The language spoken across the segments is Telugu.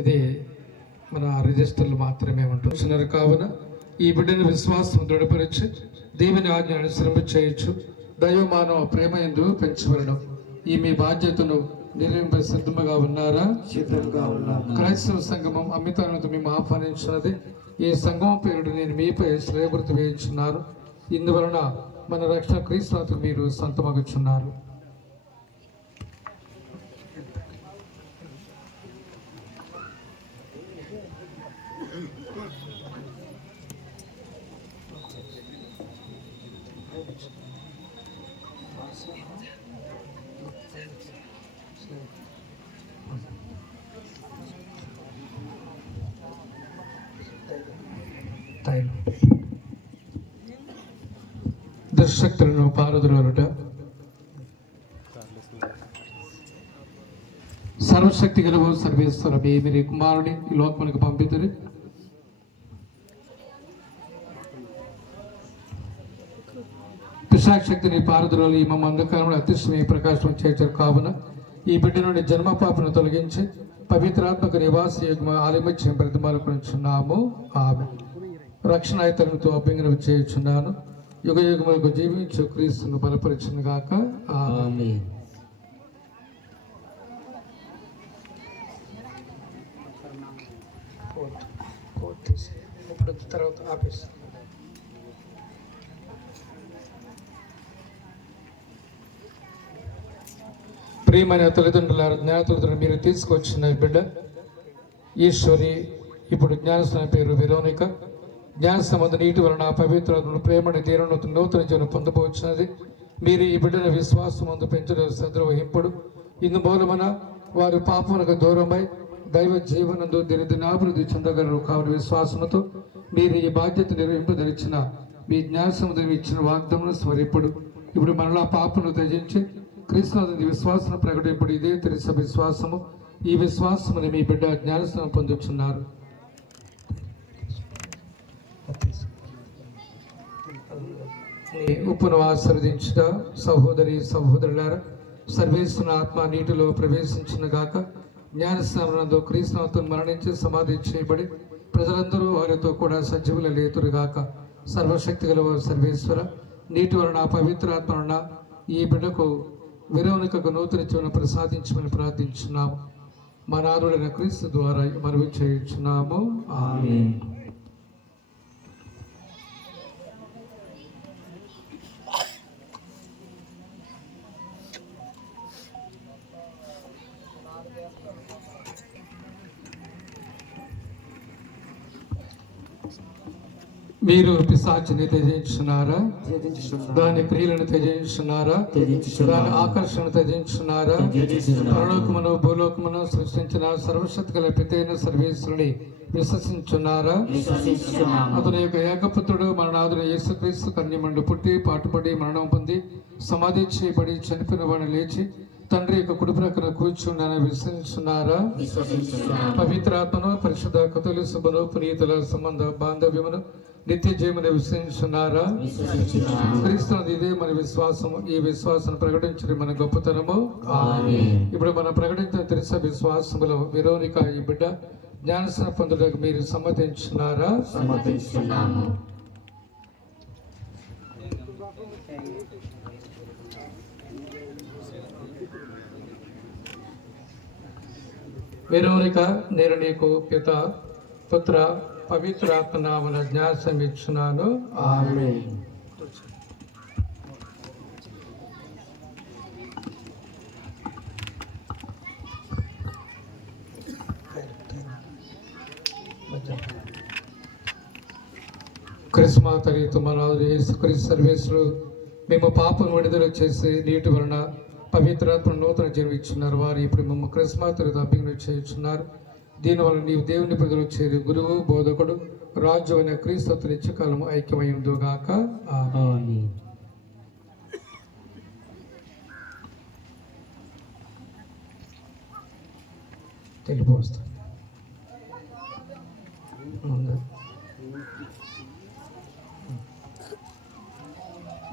ఇది మన రిజిస్టర్లు మాత్రమే ఉంటున్నారు కావున ఈ బిడ్డను విశ్వాసం దృఢపరిచి దేవుని ఆజ్ఞ అనుసరింప చేయొచ్చు. దైవ మానవ ప్రేమ ఎందు పెంచబడడం ఈ మీ బాధ్యతను నిర్వహింప సిద్ధంగా ఉన్నారా? సిద్ధంగా ఉన్నాను. క్రైస్తవ సంగమం అమితానంతో మేము ఆహ్వానించినది. ఈ సంగమం పేరుడు నేను మీపై శ్రేయగుర్తు వేయించున్నాను. ఇందువలన మన రక్షణ క్రీస్తునాథులు మీరు సొంతమగుచున్నారు. దుశ్శక్తులను పారద్రోలుట సర్వశక్తి గలవు సర్వేశ్వర మీరు కుమారుని ఈ లోకమునికి పంపితురి. పిశాచశక్తిని పారద్రోలు ఈ మమ్మ అంధకారంలో అతిశయ ప్రకాశం చేర్చారు కావున ఈ బిడ్డ నుండి జన్మ పాపను తొలగించి పవిత్రాత్మక నివాస ఆలిమత్యం ప్రతిమాలుకున్నాము. ఆమె రక్షణ ఇతరులతో అభ్యంగనం చేయుచున్నాను. యుగ యుగములకు జీవించు క్రీస్తును బలపరిచును గాక. ఆమేన్. ప్రియమైన తల్లిదండ్రులారు, జ్ఞానతల్లిదండ్రులు మీరు తీసుకొచ్చిన బిడ్డ ఈశ్వరి ఇప్పుడు జ్ఞానస్నాన పేరు వెరోనిక. జ్ఞాన సంబంధ నీటి వలన పవిత్ర ప్రేమని తీరను నూతన జీవనం పొందబోచున్నది. మీరు ఈ బిడ్డల విశ్వాసం ముందు పెంచడం శ్రద్ధ వహింపుడు. ఇందు మూలమున వారి పాపములకు దూరమై దైవ జీవనందు దినదినాభివృద్ధి చెందగలరు. కావున విశ్వాసముతో మీరు ఈ బాధ్యత నిర్వహింపదలిచిన మీ జ్ఞాన సముద్రం ఇచ్చిన వాగ్దానం స్మరింపుడు. ఇప్పుడు మనలా పాపను త్యజించి క్రీస్తునాథుని విశ్వాసం ప్రకటింపుడు. ఇదే తెలిస విశ్వాసము. ఈ విశ్వాసముని మీ బిడ్డ జ్ఞానస్నానం పొందుతున్నారు. ఉప్పును ఆశీర్వదించుట సహోదరి సహోదరులారా, సర్వేశ్వర ఆత్మ నీటిలో ప్రవేశించిన గాక. జ్ఞానస్నానంలో క్రీస్తునాథుని మరణించి సమాధి చేయబడి ప్రజలందరూ వారితో కూడా సజీవుల లేతురు గాక. సర్వశక్తి గల సర్వేశ్వర నీటి వలన పవిత్రాత్మ వలన ఈ బిడ్డకు విరోనికకు నూతన జీవనం ప్రసాదించమని ప్రార్థించున్నాము. మా నాథుడైన క్రీస్తు ద్వారా మనవి చేయుచున్నాము. ఆమేన్. మీరు పిశాచిని త్యజించున్నారా? దాని క్రియలను త్యజించున్నారా? దాని ఆకర్షణ త్యజించున్నారా? పరలోకమును భూలోకమును సృష్టించిన సర్వశక్తి గల పితైన సర్వేశ్వరుని విశ్వసించున్నారా? అతని యొక్క ఏకపుత్రుడు మన నాథుడు యేసుక్రీస్తు కన్యమండు పుట్టి పాటుపడి మరణం పొంది సమాధి చేయబడి చనిపోయిన వాడిని లేచి తండ్రి యొక్క కుడి ప్రక్కన కూర్చుండని విశ్వసించున్నారా? పవిత్రాత్మను పరిశుద్ధ కథలు శుభను పునీతుల సంబంధ బాంధవ్యమును నిత్య జయమని విశ్వసించున్నారా? క్రీస్తునది ఇదే మన విశ్వాసము. ఈ విశ్వాసం ప్రకటించడం మన గొప్పతనము. ఇప్పుడు మనం ప్రకటించిన తెలుసా విశ్వాసములో వెరోనిక ఈ బిడ్డ జ్ఞానస్నానం పొందుటకు మీరు సమ్మతించున్నారా? సమ్మతించున్నాము. వెరోనిక, నేను నీకు పిత పుత్ర పవిత్రాత్మ నామమున జ్ఞానం ఇచ్చున్నాను. ఆమేన్. క్రిస్మస్ రీతు మనాదు యేసుక్రీస్తు సర్వేశ్వరు మేము పాపం విడుదల చేసి నీటి వలన పవిత్రాత్మ నూతన జన్మ ఇచ్చున్నారు. వారు ఇప్పుడు మేము క్రిస్మస్ రీతు అభిజ్ఞ చేయుచున్నారు. దీనివల్ల నీవు దేవుని ప్రజలు చేరి గురువు బోధకుడు రాజు అయిన క్రీస్తు నిత్యకాలము ఐక్యమైందుగాక. ఆమేన్. తెలుపు వస్తాను.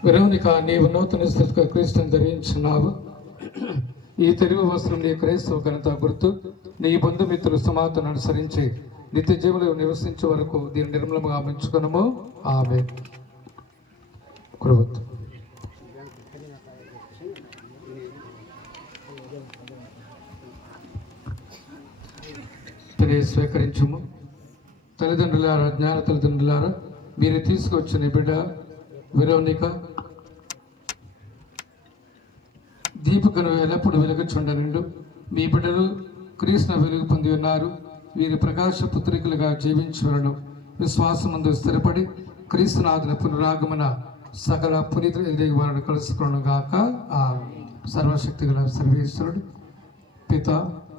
వెరోనిక, నీవు నూతన స్థితిగా క్రీస్తుని ధరించున్నావు. ఈ తెలుగు వస్త్రం నీ క్రైస్తవ ఘనత గుర్తు. నీ బంధుమిత్రులు సమాతను అనుసరించి నిత్య జీవులు నివసించే వరకు దీన్ని నిర్మలంగా ఉంచుకునము. ఆమేన్. కురవద్దు. స్వీకరించము. తల్లిదండ్రులారా, జ్ఞాన తల్లిదండ్రులారా, మీరు తీసుకొచ్చిన బిడ్డ వెరోనిక దీపికను ఎల్లప్పుడు వెలుగుచుండనిండు. మీ బిడ్డలు క్రీస్తు వెలుగు పొంది ఉన్నారు. వీరి ప్రకాశ పుత్రికలుగా జీవించవలను. విశ్వాసమందు స్థిరపడి క్రీస్తునాథుని పునరాగమన సకల పునీతులు ఎదిగి వారిని కలుసుకును గాక. ఆ సర్వశక్తి గల సర్వేశ్వరుడు పిత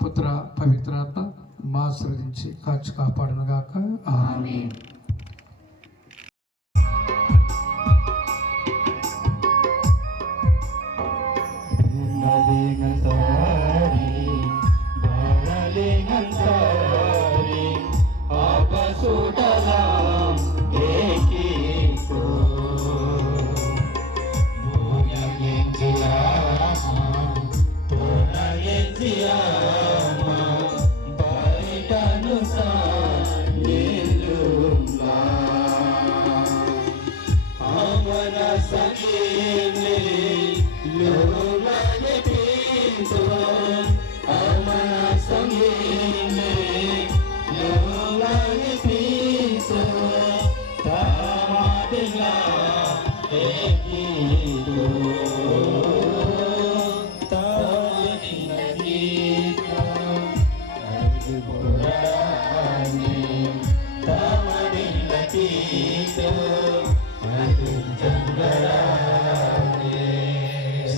పుత్ర పవిత్రాత్మ మా ఆశీర్వదించి కాచి కాపాడును గాక. ఆమేన్.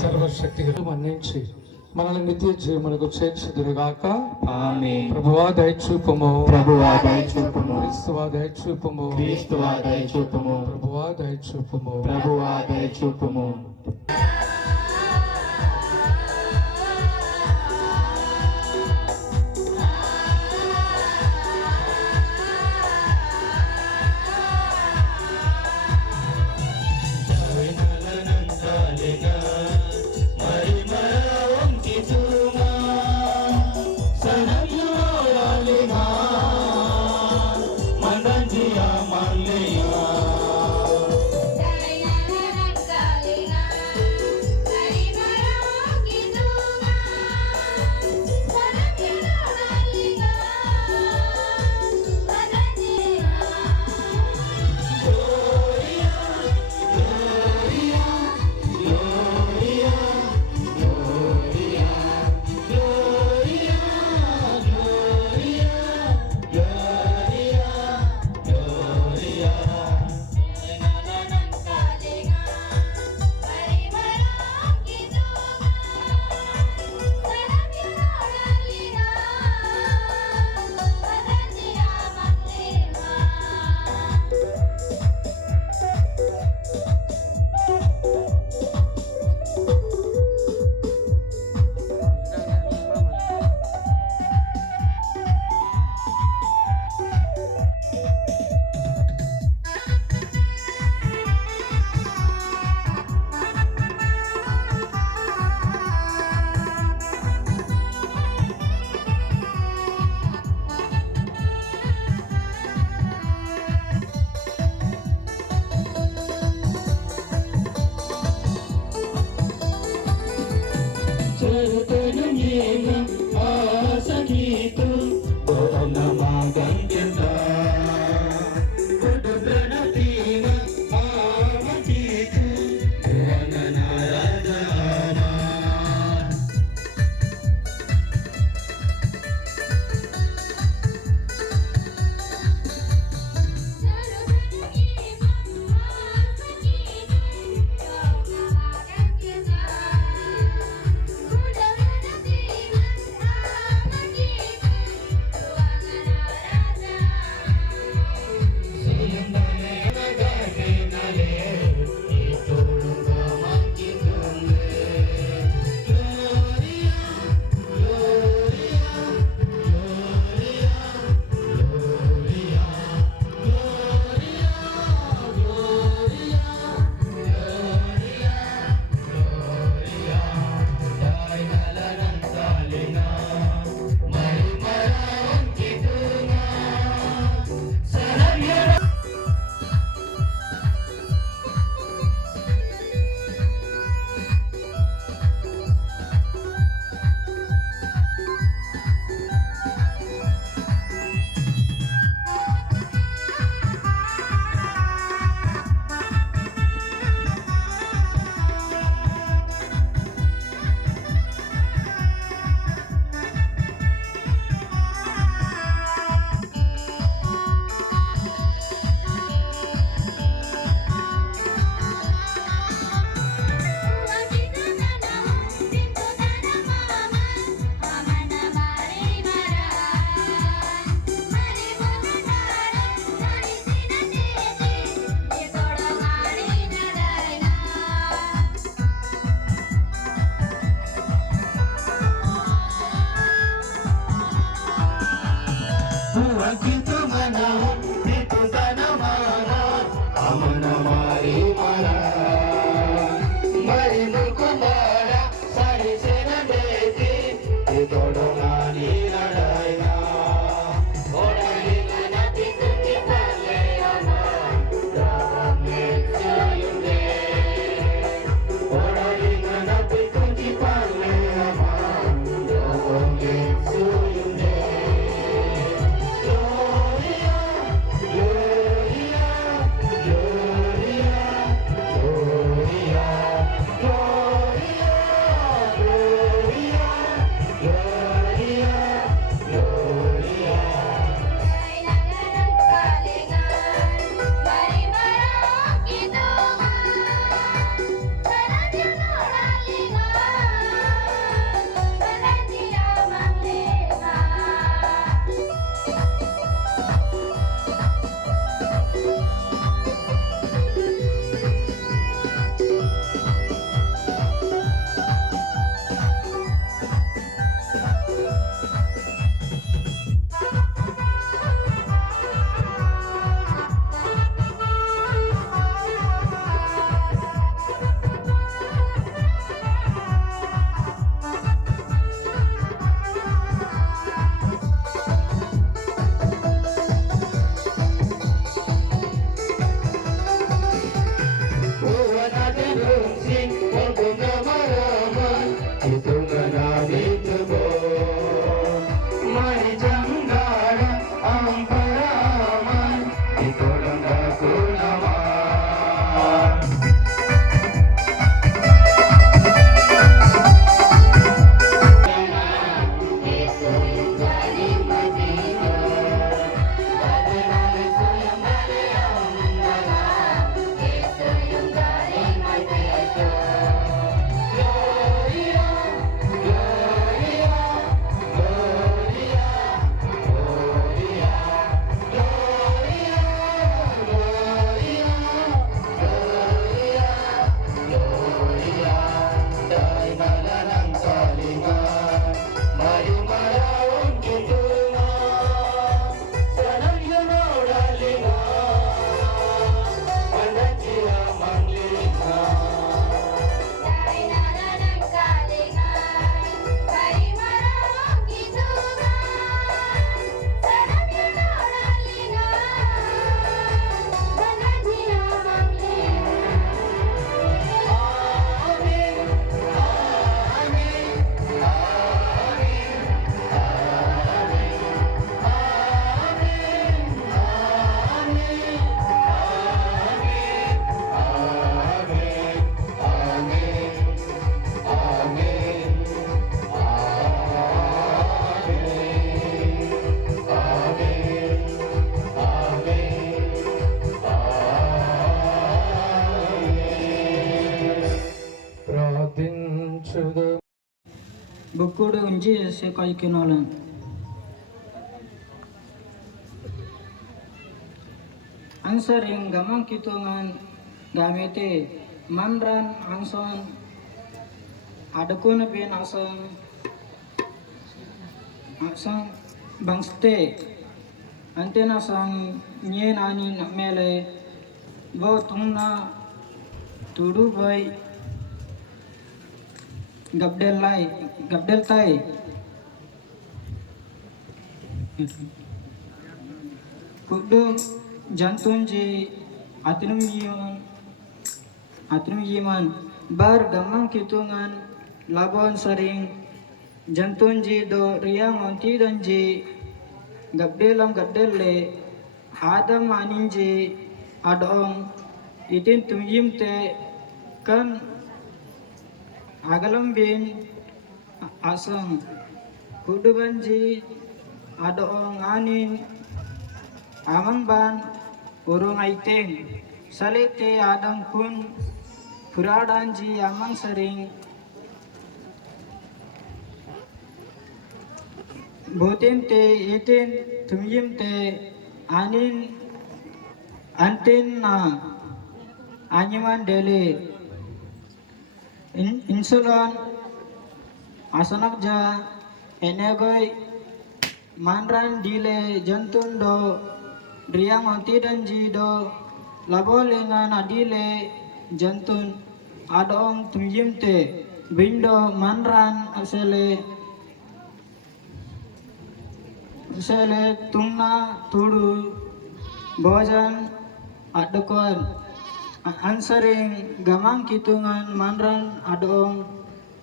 సర్వశక్తిగా మన్నించి మనల్ని నిత్య జీవమునకు చేర్చుదురుగాక. ఆమేన్. ప్రభువా దయచూపుము. ప్రభువా దయచూపుము. క్రీస్తువా దయచూపుము. క్రీస్తువా దయచూపుము. ప్రభువా దయచూపుము. ప్రభువా దయచూపుము. gitu mana itu tanah mana amana mari mara mari nukumara sari sena deti idodongani nadaina odali nanati kunti pale ama dame sayunde odali nanati kunti pale ama dame sayunde ప్రార్థించుదాం. Bukuru unji sekai kinolan. Ansering gamang kitungan gamete manran angson adakun bin asang bangste antena sang nyen ani mele bo tungna tudu boy gabdel tai kudu jantun ji atrum yiman bar gamang kitungan labon saring jantun ji do riyang onti dan ji gabdel le adam anin ji adong itin tumyim te kan agalam bin asang kuduban ji adong anin amang ban urung aiteng salete adang kun puradan ji amang saring boten te eten tumyim te anin anten na anyaman dele insulon asanak ja enegoy manran dile jantun do riang ontidan ji do labo lengan adile jantun adong tumjimte bindo manran asele tungna tudu bojan adokon answering gamang kitungan manran adong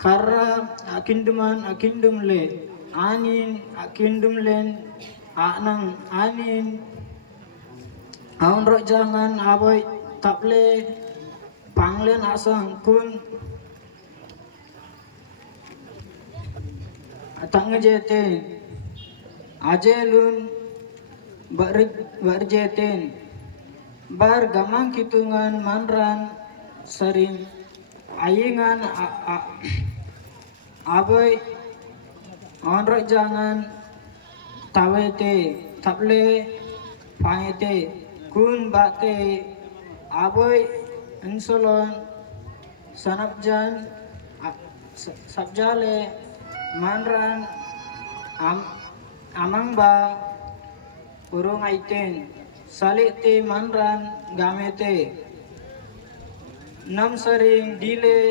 karra akindum le anin akindum len anang anin aun ro jangan aboy taple panglen asang kun atang jeten ajelun barjeten bar gamang kitungan manran sering ayingan aboy onro jangan tawete taple pangete kun bate aboy insolon sanapjan sabjale manran amang ba urung aiten salite manran gamete nam sering dele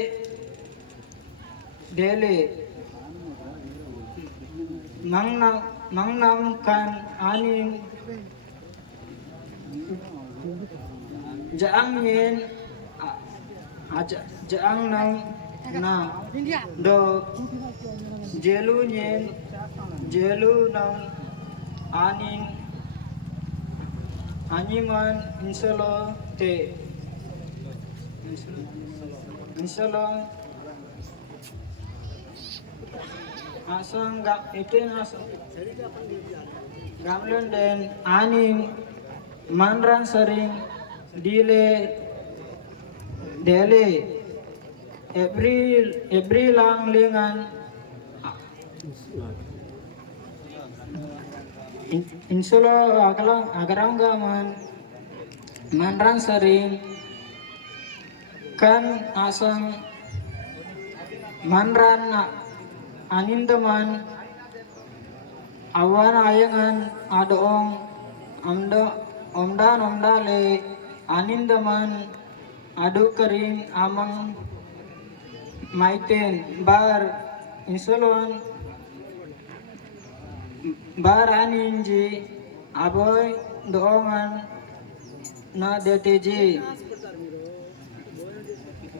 mangnam kan anin jaang nyen jaang nang na do jelu nang anin animan insolo te insolo asang gak iten asang gamlen den anin manran sering dele every lang lengan insolo agarangga manran sering kan asang manran anindaman awan ayangan adong omdale anindaman adu kering amang maiten bar insolon bar aninji aboy doongan na DTJ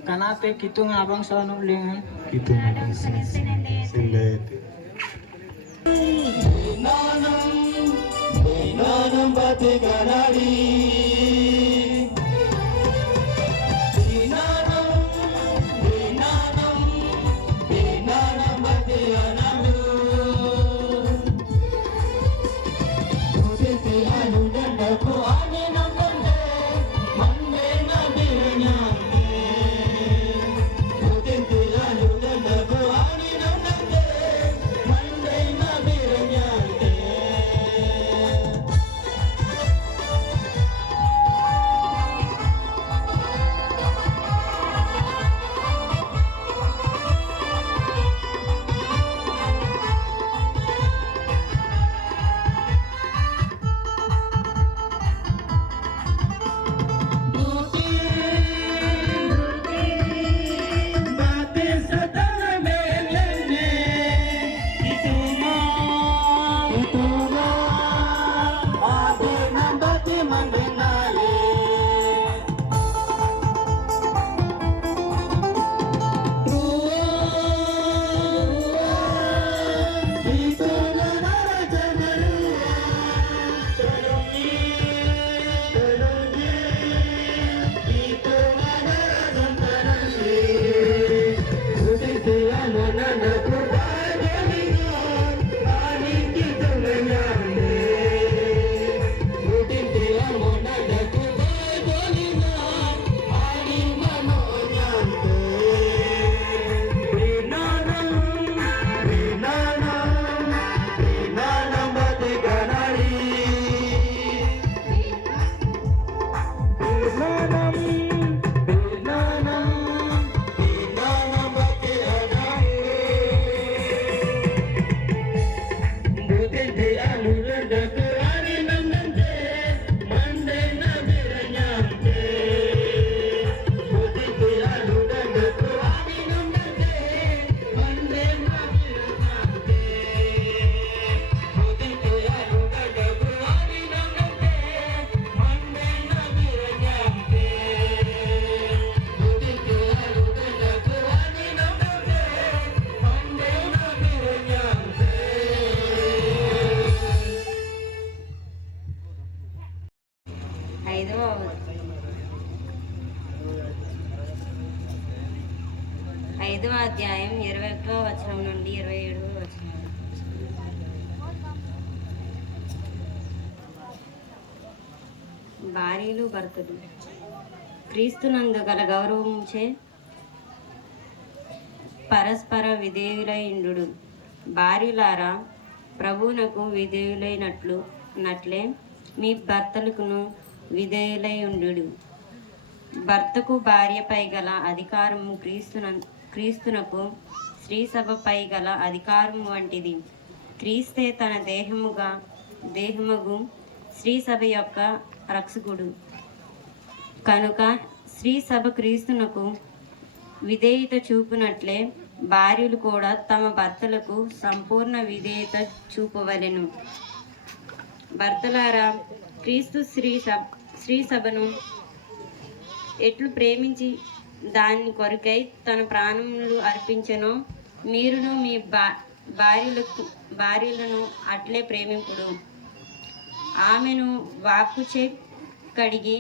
kanate kitung abang sanum lingan Itu abang sendete. Nanam bate kanari. Nanam bate anamu. Udete anu danda ko ane namande. Mande na birnyande. Udete anu danda ko ane namande. Mande na birnyande. భార్యలు భర్తలు క్రీస్తునందు గల గౌరవముచే పరస్పర విధేయులైండు. భార్యలారా, ప్రభువునకు విధేయులైనట్లే మీ భర్తలకును విధేయులై ఉండు. భర్తకు భార్యపై గల అధికారము క్రీస్తునకు స్త్రీ సభపై గల అధికారము వంటిది. క్రీస్తే తన దేహముగు స్త్రీ సభ యొక్క రక్షకుడు కనుక స్త్రీ సభ క్రీస్తునకు విధేయత చూపునట్లే భార్యలు కూడా తమ భర్తలకు సంపూర్ణ విధేయత చూపవలెను. భర్తలారా, క్రీస్తు స్త్రీ సభను ఎట్లు ప్రేమించి దాని కొరకై తన ప్రాణములు అర్పించెనో మీరును మీ భార్యలను అట్లే ప్రేమింపుడు. ఆమెను వాక్కుచే కడిగి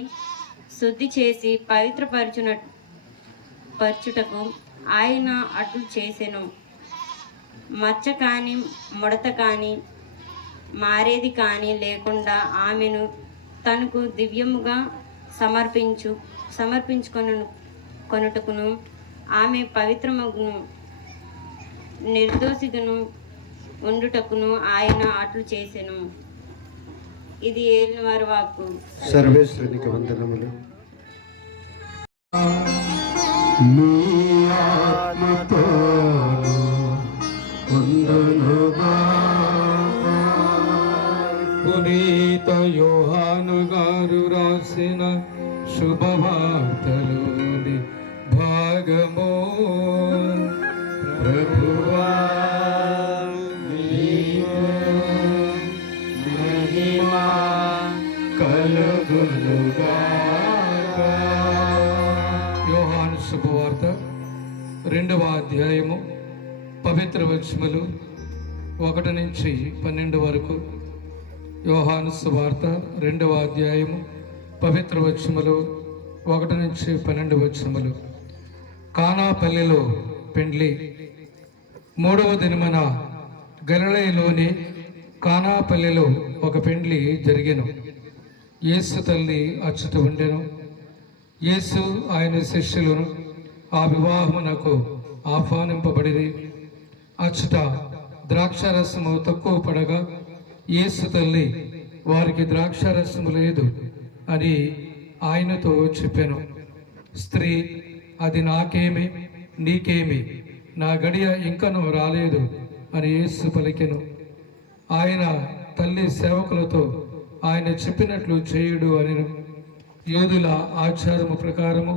శుద్ధి చేసి పవిత్రపరచుటకు ఆయన అట్లు చేసెను. మచ్చ కానీ ముడత కానీ మారేది కానీ లేకుండా ఆమెను తనకు దివ్యముగా సమర్పించుకొనుటకును ఆమె పవిత్రమగును నిర్దోషిగను ఉండుటకును ఆయన అట్లు చేసెను. ఇది ఏలినవారి వాక్కు. సర్వేశ్వరునికి వందనములు. మీ ఆత్మతో పునీత యోహాను గారు రాసిన శుభవార్తలోని భాగము. ప్రభువా నీకు మహిమ కలుగునుగాక. యోహాను శుభవార్త 2వ అధ్యాయము పవిత్ర వచనములు 1 నుంచి 12 వరకు. యోహాను సువార్త 2వ అధ్యాయము పవిత్ర వచనములు 1 నుంచి 12 వచనములు. కానాపల్లిలో పెండ్లి. 3వ దినమున గలిలయలోని కానాపల్లిలో ఒక పెండ్లి జరిగెను. యేసు తల్లి అచ్చట ఉండెను. యేసు ఆయన శిష్యులను ఆ వివాహమునకు ఆహ్వానింపబడిరి. అచ్చట ద్రాక్షారసము తక్కువ పడగా యేసు తల్లి వారికి ద్రాక్షారసము లేదు అని ఆయనతో చెప్పాను. స్త్రీ, అది నాకేమి, నీకేమి, నా గడియ ఇంకనూ రాలేదు అని యేసు పలికెను. ఆయన తల్లి సేవకులతో ఆయన చెప్పినట్లు చేయుడు అనెను. యూదుల ఆచారము ప్రకారము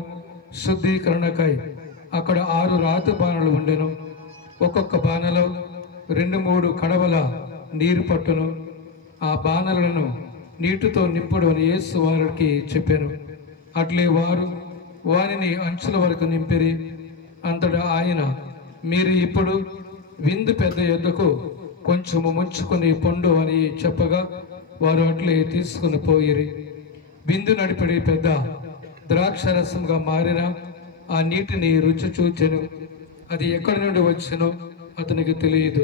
శుద్ధీకరణకై అక్కడ 6 రాతి బాణలు ఉండెను. ఒక్కొక్క బాణలో 2-3 కడవల నీరు పట్టును. ఆ బాణలను నీటితో నింపుడు అని యేసు వారికి చెప్పాను. అట్లే వారు వారిని అంచుల వరకు నింపిరి. అంతటా ఆయన, మీరు ఇప్పుడు విందు పెద్ద యొద్దకు కొంచెము ముంచుకొని పొండు అని చెప్పగా వారు అట్లే తీసుకుని పోయిరి. విందు నడిపడి పెద్ద ద్రాక్షరసంగా మారిన ఆ నీటిని రుచి చూచెను. అది ఎక్కడి నుండి వచ్చినో అతనికి తెలియదు.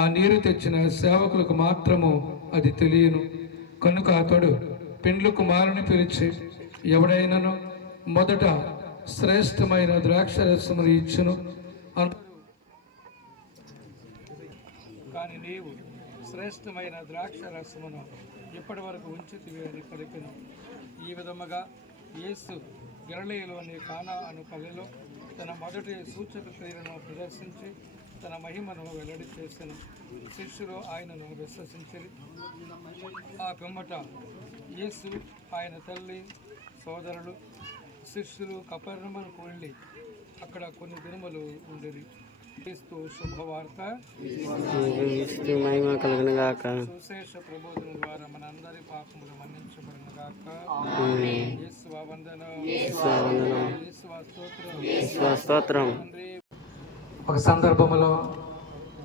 ఆ నీరు తెచ్చిన సేవకులకు మాత్రము అది తెలియను. కనుక అతడు పెండ్లు కుమారుని పిలిచి, ఎవడైనను మొదట శ్రేష్టమైన ద్రాక్షరసమును ఇచ్చును, కానీ నీవు శ్రేష్టమైన ద్రాక్షరసమును ఇప్పటి వరకు ఉంచితివి అని పలికెను. ఈ విధముగా యేసు గలిలయలోని కానా అను పల్లెలో తన మొదటి సూచక క్రియలను ప్రదర్శించి తన మహిమను వెల్లడి చేసెను. శిష్యులు ఆయనను విశ్వసించిరి. ఆ పిమ్మట యేసు, ఆయన తల్లి, సోదరులు, శిష్యులు కపెర్నౌమునకు వెళ్ళి అక్కడ కొన్ని దినములు ఉండిరి. క్రీస్తు శుభవార్త. మహిమ కలుగునుగాక. సుశేష ప్రబోధన ద్వారా మనందరి పాపములు మన్నించబడునుగాక. యేసువా వందనం. యేసువా స్తోత్రం. ఒక సందర్భంలో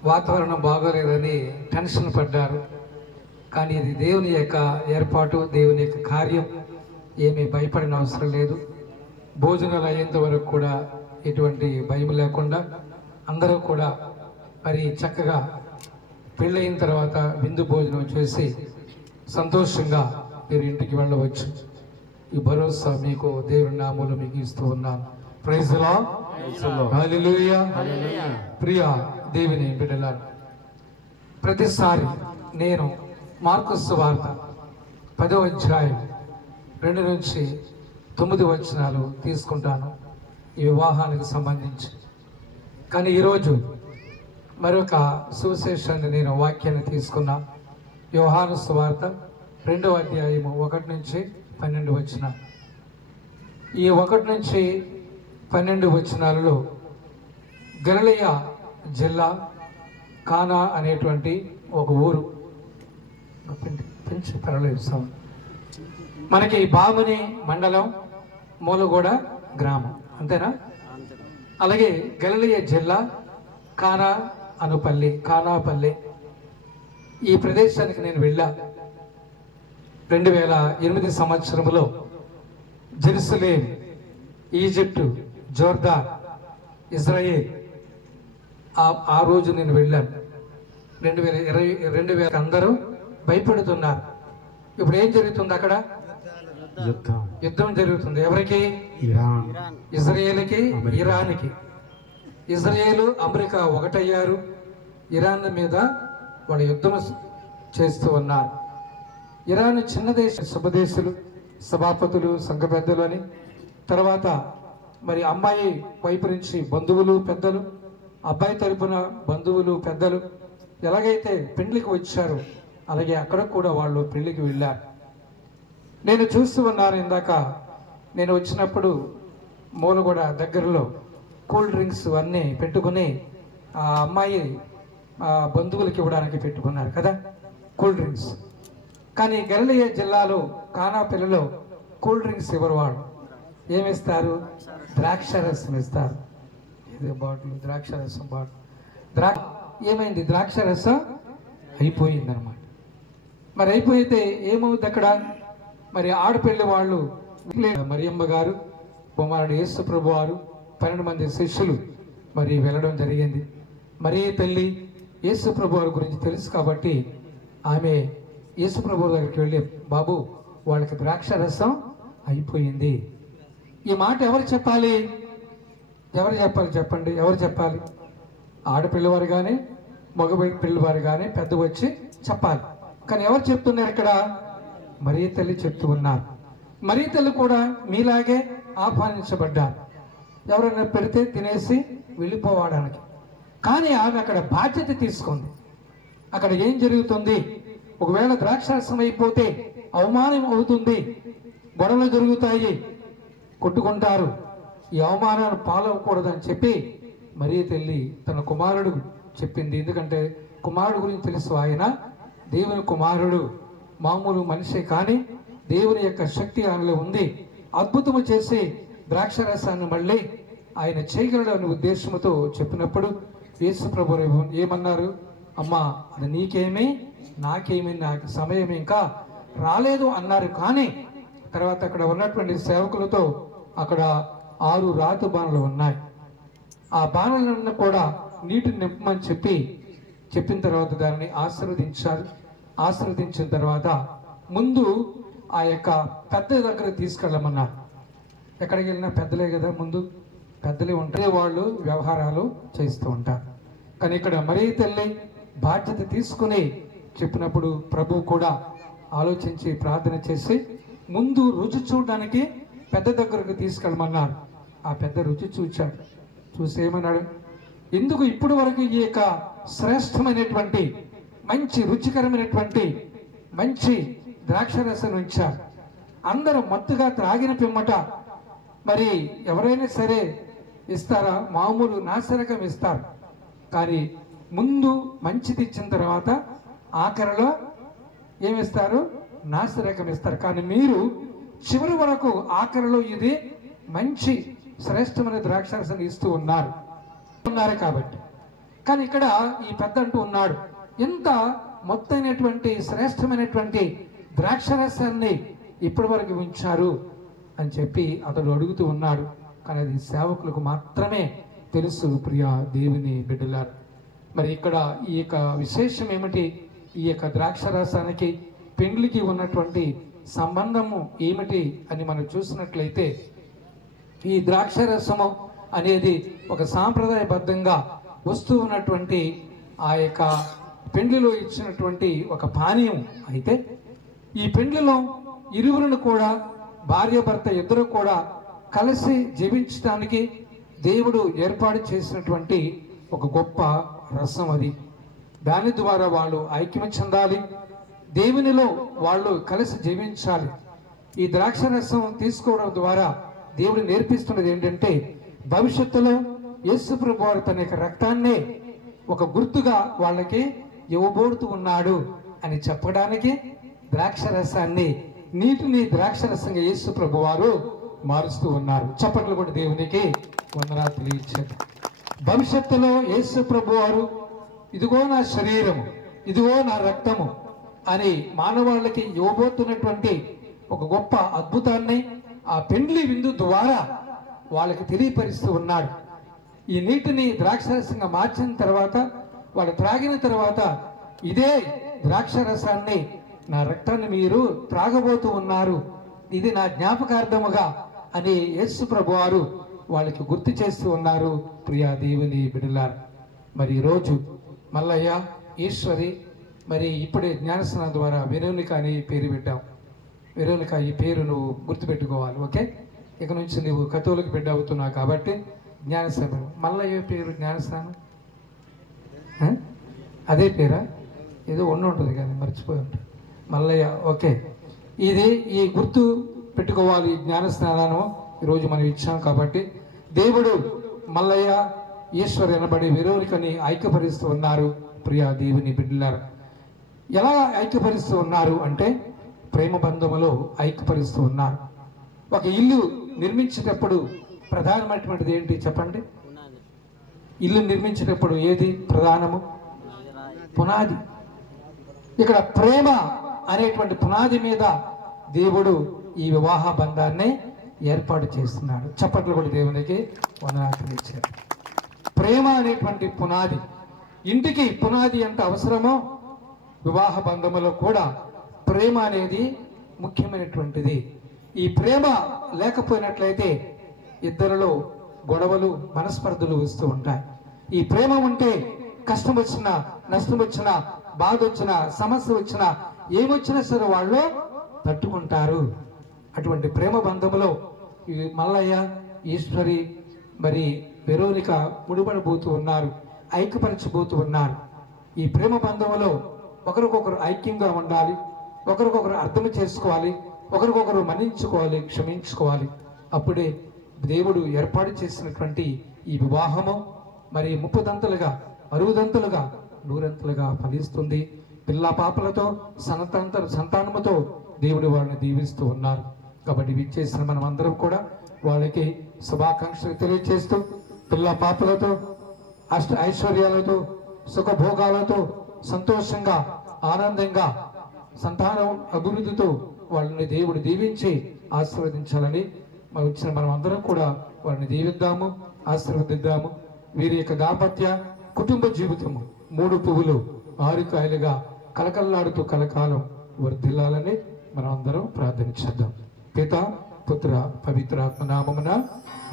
వాతావరణం బాగోలేదని టెన్షన్ పడ్డారు. కానీ ఇది దేవుని యొక్క ఏర్పాటు, దేవుని యొక్క కార్యం. ఏమీ భయపడిన అవసరం లేదు. భోజనాలు అయ్యేంత వరకు కూడా ఎటువంటి భయం లేకుండా అందరూ కూడా మరి చక్కగా పెళ్ళయిన తర్వాత విందు భోజనం చేసి సంతోషంగా మీరు ఇంటికి వెళ్ళవచ్చు. ఈ భరోసా మీకు దేవుని నామములో మీకు ఇస్తూ ఉన్నాను. Praise the lord. హల్లెలూయా. ప్రియ దేవుని బిడ్డలారా, ప్రతిసారి నేను మార్కు సువార్త 10వ అధ్యాయం 2 నుంచి 9 వచనాలు తీసుకుంటాను ఈ వివాహానికి సంబంధించి. కానీ ఈరోజు మరొక సువిశేషాన్ని నేను వాక్యాన్ని తీసుకున్నా. యోహాను సువార్త 2వ అధ్యాయము 1 నుంచి 12 వచనాలు. ఈ 1 నుంచి 12 వచనాలలో గలిలయ జిల్లా కానా అనేటువంటి ఒక ఊరు, పెంచి పర్వాలేదు, మనకి బాముని మండలం, మూలగూడ గ్రామం, అంతేనా? అలాగే గలిలయ జిల్లా కానాపల్లి ఈ ప్రదేశానికి నేను వెళ్ళా. 2008 సంవత్సరంలో జెరూసలేం, ఈజిప్టు, జోర్దాన్, ఇజ్రాయేల్ ఆ రోజు నేను వెళ్ళాను. 2020 అందరూ భయపడుతున్నారు. ఇప్పుడు ఏం జరుగుతుంది అక్కడ? యుద్ధం జరుగుతుంది. ఎవరికి? ఇజ్రాయేల్కి, ఇరాన్కి. ఇజ్రాయేలు, అమెరికా ఒకటయ్యారు. ఇరాన్ మీద వాళ్ళు యుద్ధం చేస్తూ ఉన్నారు. ఇరాన్ చిన్న దేశం, శుభదేశులు, సభాపతులు, సంఘ పెద్దలు అని. తర్వాత మరి అమ్మాయి వైపు నుంచి బంధువులు పెద్దలు, అబ్బాయి తరపున బంధువులు పెద్దలు ఎలాగైతే పెళ్లికి వచ్చారో అలాగే అక్కడ కూడా వాళ్ళు పెళ్లికి వెళ్ళారు. నేను చూస్తూ ఉన్నాను. ఇందాక నేను వచ్చినప్పుడు మూలగూడ దగ్గరలో కూల్ డ్రింక్స్ అన్నీ పెట్టుకుని ఆ అమ్మాయి బంధువులకి ఇవ్వడానికి పెట్టుకున్నారు కదా కూల్ డ్రింక్స్. కానీ గలిలయ జిల్లాలో కానాపల్లిలో కూల్ డ్రింక్స్ ఇవ్వరు. వాళ్ళు ఏమిస్తారు? ద్రాక్షరసం ఇస్తారు. ఇదే బాటిల్, ద్రాక్షరసం బాటిల్. ఏమైంది? ద్రాక్షరసం అయిపోయింది అనమాట. మరి అయిపోయితే ఏమవుతుంది అక్కడ? మరి ఆడపిల్లి వాళ్ళు, మరియమ్మ గారు, కుమారుడు యేసు ప్రభు వారు, 12 మంది శిష్యులు మరి వెళ్ళడం జరిగింది. మరి తల్లి యేసు ప్రభు వారి గురించి తెలుసు కాబట్టి ఆమె యేసు ప్రభు దగ్గరికి వెళ్ళి, బాబు వాళ్ళకి ద్రాక్షరసం అయిపోయింది. ఈ మాట ఎవరు చెప్పాలి? ఎవరు చెప్పాలి చెప్పండి? ఎవరు చెప్పాలి? ఆడపిల్లవారు కానీ మగ పిల్లవారు కానీ పెద్ద వచ్చి చెప్పాలి. కానీ ఎవరు చెప్తున్నారు ఇక్కడ? మరియ తల్లి చెప్తూ ఉన్నారు. మరియ తల్లి కూడా మీలాగే ఆహ్వానించబడ్డారు. ఎవరైనా పెడితే తినేసి వెళ్ళిపోవడానికి. కానీ ఆమె అక్కడ బాధ్యత తీసుకుంది. అక్కడ ఏం జరుగుతుంది? ఒకవేళ ద్రాక్షరసం అయిపోతే అవమానం అవుతుంది, గొడవలు జరుగుతాయి, కొట్టుకుంటారు. ఈ అవమానాలు పాలవకూడదని చెప్పి మరియ తల్లి తన కుమారుడు చెప్పింది. ఎందుకంటే కుమారుడు గురించి తెలుసు. ఆయన దేవుని కుమారుడు, మామూలు మనిషి కానీ దేవుని యొక్క శక్తి ఆయనలో ఉంది. అద్భుతము చేసి ద్రాక్షరసాన్ని మళ్ళీ ఆయన చేయగలడని ఉద్దేశంతో చెప్పినప్పుడు యేసు ప్రభు ఏమన్నారు? అమ్మా, అది నీకేమి నాకేమి, నాకు సమయం ఇంకా రాలేదు అన్నారు. కానీ తర్వాత అక్కడ ఉన్నటువంటి సేవకులతో అక్కడ 6 రాతి బాణలు ఉన్నాయి. ఆ బాణలను కూడా నీటిని నింపమని చెప్పిన తర్వాత దానిని ఆశీర్వదించారు. ఆశీర్వదించిన తర్వాత ముందు ఆ యొక్క పెద్ద దగ్గర తీసుకెళ్ళమన్నారు. ఎక్కడికి వెళ్ళినా పెద్దలే కదా, ముందు పెద్దలే ఉంటే వాళ్ళు వ్యవహారాలు చేస్తూ ఉంటారు. కానీ ఇక్కడ మరియ తల్లి బాధ్యత తీసుకుని చెప్పినప్పుడు ప్రభు కూడా ఆలోచించి ప్రార్థన చేసి ముందు రుచి చూడడానికి పెద్ద దగ్గరకు తీసుకెళ్ళమన్నారు. ఆ పెద్ద రుచి చూచాడు. చూసి ఏమన్నాడు? ఎందుకు ఇప్పటి వరకు ఈ యొక్క శ్రేష్టమైనటువంటి మంచి రుచికరమైనటువంటి మంచి ద్రాక్షరసం ఉంచారు. అందరూ మత్తుగా త్రాగిన పిమ్మట మరి ఎవరైనా సరే ఇస్తారా? మామూలు నాసిరకం ఇస్తారు. కానీ ముందు మంచిది ఇచ్చిన తర్వాత ఆఖరిలో ఏమిస్తారు? నాసిరకం ఇస్తారు. కానీ మీరు చివరి వరకు ఆఖరిలో ఇది మంచి శ్రేష్టమైన ద్రాక్షరసం ఇస్తూ ఉన్నారు కాబట్టి. కానీ ఇక్కడ ఈ పెద్ద అంటూ ఉన్నాడు, ఎంత మొత్తమైనటువంటి శ్రేష్టమైనటువంటి ద్రాక్షరసాన్ని ఇప్పటి వరకు ఉంచారు అని చెప్పి అతడు అడుగుతూ ఉన్నాడు. కానీ అది సేవకులకు మాత్రమే తెలుసు. ప్రియ దేవుని బిడ్డలారు, మరి ఇక్కడ ఈ యొక్క విశేషం ఏమిటి? ఈ యొక్క ద్రాక్షరసానికి పెండ్లికి ఉన్నటువంటి సంబంధము ఏమిటి అని మనం చూసినట్లయితే ఈ ద్రాక్షరసము అనేది ఒక సాంప్రదాయబద్ధంగా వస్తూ ఉన్నటువంటి ఆ యొక్క పెండ్లిలో ఇచ్చినటువంటి ఒక పానీయం అయితే ఈ పెండ్లిలో ఇరువులను కూడా భార్య భర్త ఇద్దరు కూడా కలిసి జీవించడానికి దేవుడు ఏర్పాటు చేసినటువంటి ఒక గొప్ప రసం అది. దాని ద్వారా వాళ్ళు ఐక్యం చెందాలి, దేవునిలో వాళ్ళు కలిసి జీవించాలి. ఈ ద్రాక్ష రసం తీసుకోవడం ద్వారా దేవుడు నేర్పిస్తున్నది ఏంటంటే భవిష్యత్తులో యేసు ప్రభువు వారు తన యొక్క రక్తాన్నే ఒక గుర్తుగా వాళ్ళకి ఇవ్వబోడుతూ ఉన్నాడు అని చెప్పడానికి ద్రాక్ష రసాన్ని, నీటిని ద్రాక్ష రసంగా యేసు ప్రభువు వారు మారుస్తూ ఉన్నారు. చప్పట్లు కూడా దేవునికి వందనాలు తెలియజేశారు. భవిష్యత్తులో యేసు ప్రభువు వారు ఇదిగో నా శరీరము, ఇదిగో నా రక్తము అని మానవాళ్ళకి ఇవ్వబోతున్నటువంటి ఒక గొప్ప అద్భుతాన్ని ఆ పెండ్లి విందు ద్వారా వాళ్ళకి తెలియపరుస్తూ ఉన్నాడు. ఈ నీటిని ద్రాక్షరసంగా మార్చిన తర్వాత వాళ్ళు త్రాగిన తర్వాత ఇదే ద్రాక్షరసాన్ని, నా రక్తాన్ని మీరు త్రాగబోతూ ఉన్నారు, ఇది నా జ్ఞాపకార్థముగా అని యేసు ప్రభు వారు వాళ్ళకి గుర్తు చేస్తూ ఉన్నారు. ప్రియా దేవుని బిడ్డలారా, మరి ఈరోజు మల్లయ్య, ఈశ్వరి, మరి ఇప్పుడే జ్ఞానస్నానం ద్వారా వెరోనిక అని పేరు పెట్టాం. వెరోనిక ఈ పేరు నువ్వు గుర్తుపెట్టుకోవాలి, ఓకే? ఇక నుంచి నువ్వు కథోలిక బిడ్డ అవుతున్నావు కాబట్టి జ్ఞానస్నానం. మల్లయ్య పేరు జ్ఞానస్నానం అదే పేరా? ఏదో ఉంటుంది కానీ మర్చిపోయి ఉంటుంది. మల్లయ్య, ఓకే. ఇది ఈ గుర్తు పెట్టుకోవాలి. జ్ఞానస్నానం ఈరోజు మనం ఇచ్చాం కాబట్టి దేవుడు మల్లయ్య, ఈశ్వర్ అనబడి వెరోనికని ఐక్యపరుస్తూ ఉన్నారు. ప్రియా దేవుని బిడ్డలారా, ఎలా ఐక్యపరుస్తూ ఉన్నారు అంటే ప్రేమ బంధములో ఐక్యపరుస్తూ ఉన్నారు. ఒక ఇల్లు నిర్మించేటప్పుడు ప్రధానమైనటువంటిది ఏంటి చెప్పండి? ఇల్లు నిర్మించేటప్పుడు ఏది ప్రధానము? పునాది. ఇక్కడ ప్రేమ అనేటువంటి పునాది మీద దేవుడు ఈ వివాహ బంధాన్ని ఏర్పాటు చేస్తున్నాడు. చప్పట్లు కూడా దేవునికి వందనాలు ఇచ్చారు. ప్రేమ అనేటువంటి పునాది. ఇంటికి పునాది ఎంత అవసరమో వివాహ బంధములో కూడా ప్రేమ అనేది ముఖ్యమైనటువంటిది. ఈ ప్రేమ లేకపోయినట్లయితే ఇద్దరిలో గొడవలు, మనస్పర్ధలు వస్తూ ఉంటాయి. ఈ ప్రేమ ఉంటే కష్టం వచ్చినా, నష్టం వచ్చినా, బాధ వచ్చినా, సమస్య వచ్చినా, ఏమొచ్చినా సరే వాళ్ళు తట్టుకుంటారు. అటువంటి ప్రేమ బంధములో ఈ మల్లయ్య, ఈశ్వరి, మరి వెరోనిక ముడిపడబోతూ ఉన్నారు, ఐక్యపరచబోతూ ఉన్నారు. ఈ ప్రేమ బంధములో ఒకరికొకరు ఐక్యంగా ఉండాలి, ఒకరికొకరు అర్థం చేసుకోవాలి, ఒకరికొకరు మన్నించుకోవాలి, క్షమించుకోవాలి. అప్పుడే దేవుడు ఏర్పాటు చేసినటువంటి ఈ వివాహము మరి 30 దంతలుగా, 60 100 ఫలిస్తుంది. పిల్ల పాపలతో, సంతానముతో దేవుడు వాళ్ళని దీవిస్తూ ఉన్నారు. కాబట్టి విచ్చేసిన మనం అందరం కూడా వాళ్ళకి శుభాకాంక్షలు తెలియజేస్తూ పిల్ల పాపలతో, ఐశ్వర్యాలతో, సుఖభోగాలతో సంతోషంగా, ఆనందంగా, సంతానం అభివృద్ధితో వాళ్ళని దేవుడు దీవించి ఆశీర్వదించాలని వచ్చిన మనం అందరం కూడా వారిని దీవిద్దాము, ఆశీర్వదిద్దాము. వీరి యొక్క దాంపత్య కుటుంబ జీవితము 3 పువ్వులు 6 కాయలుగా కలకల్లాడుతూ కలకాలం వర్ధిల్లాలని మనం అందరం ప్రార్థించేద్దాం. పిత, పుత్ర, పవిత్రాత్మ నామమున